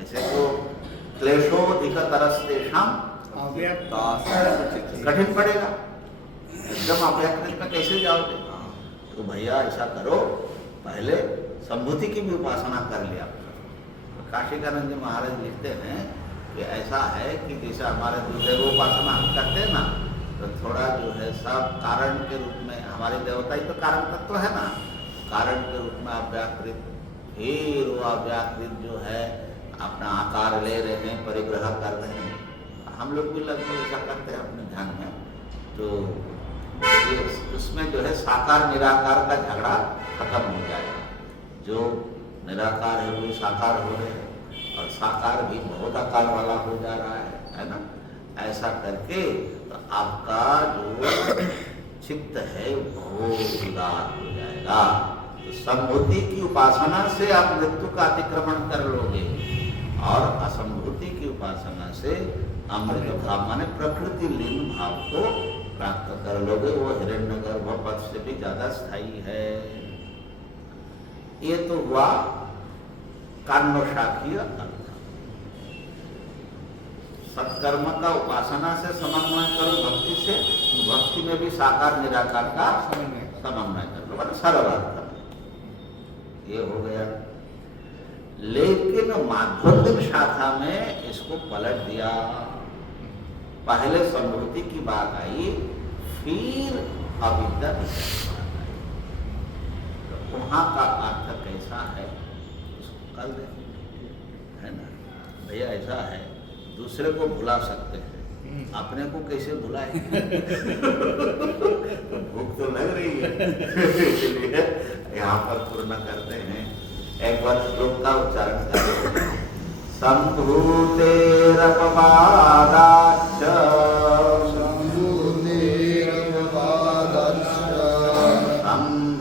ऐसे तो क्लेशोधिकतरस्तेषां कठिन पड़ेगा, एकदम अव्याकृत में कैसे जाओगे? तो भैया ऐसा करो, पहले संभूति की भी उपासना कर लिया। काशिकानंद जी महाराज लिखते हैं कि ऐसा है कि जैसे हमारे गुरुदेव उपासना हम करते हैं ना, तो थोड़ा जो है सब कारण के रूप में, हमारे देवता ही तो कारण तत्व है ना, कारण के रूप में अव्याकृत, फिर वो अव्याकृत जो है अपना आकार ले रहे हैं, परिग्रह कर रहे हैं। हम लोग भी लगभग ऐसा करते हैं अपने ध्यान में। तो उसमें जो है साकार निराकार का झगड़ा खत्म हो जाएगा। जो निराकार है वो साकार हो रहे हैं, और साकार भी बहुत आकार वाला हो जा रहा है ना। ऐसा करके तो आपका जो चित्त है वो उदार हो जाएगा। तो संभूति की उपासना से आप मृत्यु का अतिक्रमण कर लोगे, और असंभूति की उपासना से अमृत भाव माने प्रकृति लीन भाव को प्राप्त कर लोगे। वो हिरण्यगर्भ पद से भी ज्यादा स्थायी है। ये तो हुआ कान्वशाखीय अर्थ। सत्कर्म का उपासना से समन्वय करो, भक्ति से, भक्ति में भी साकार निराकार का समन्वय कर लो, सरल अर्थ। ये हो गया। लेकिन माध्वर्य शाखा में इसको पलट दिया। पहले संभूति की बात आई, फिर अविद्या की बात आई। तो वहां का अर्थ कैसा है उसको कल देखेंगे, है ना भैया। ऐसा है, दूसरे को भुला सकते हैं, अपने को कैसे भुलाए? तो भूख तो लग रही है, इसलिए यहाँ पर पूर्ण करते हैं। एक बार श्लोक का उच्चारण करते हैं। संभूतेरपवादाच्च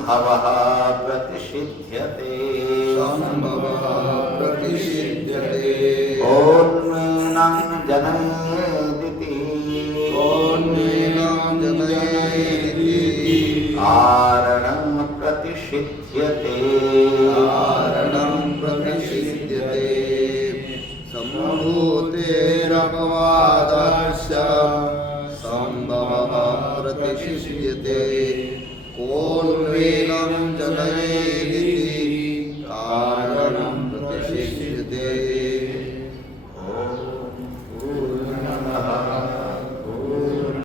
संभवः प्रतिषिध्यते ओन्मेनं जनयेदिति कारणं प्रतिषिध्यते संभूतेरपवादाच्च संभवः प्रतिषिध्यते कोन्मेनं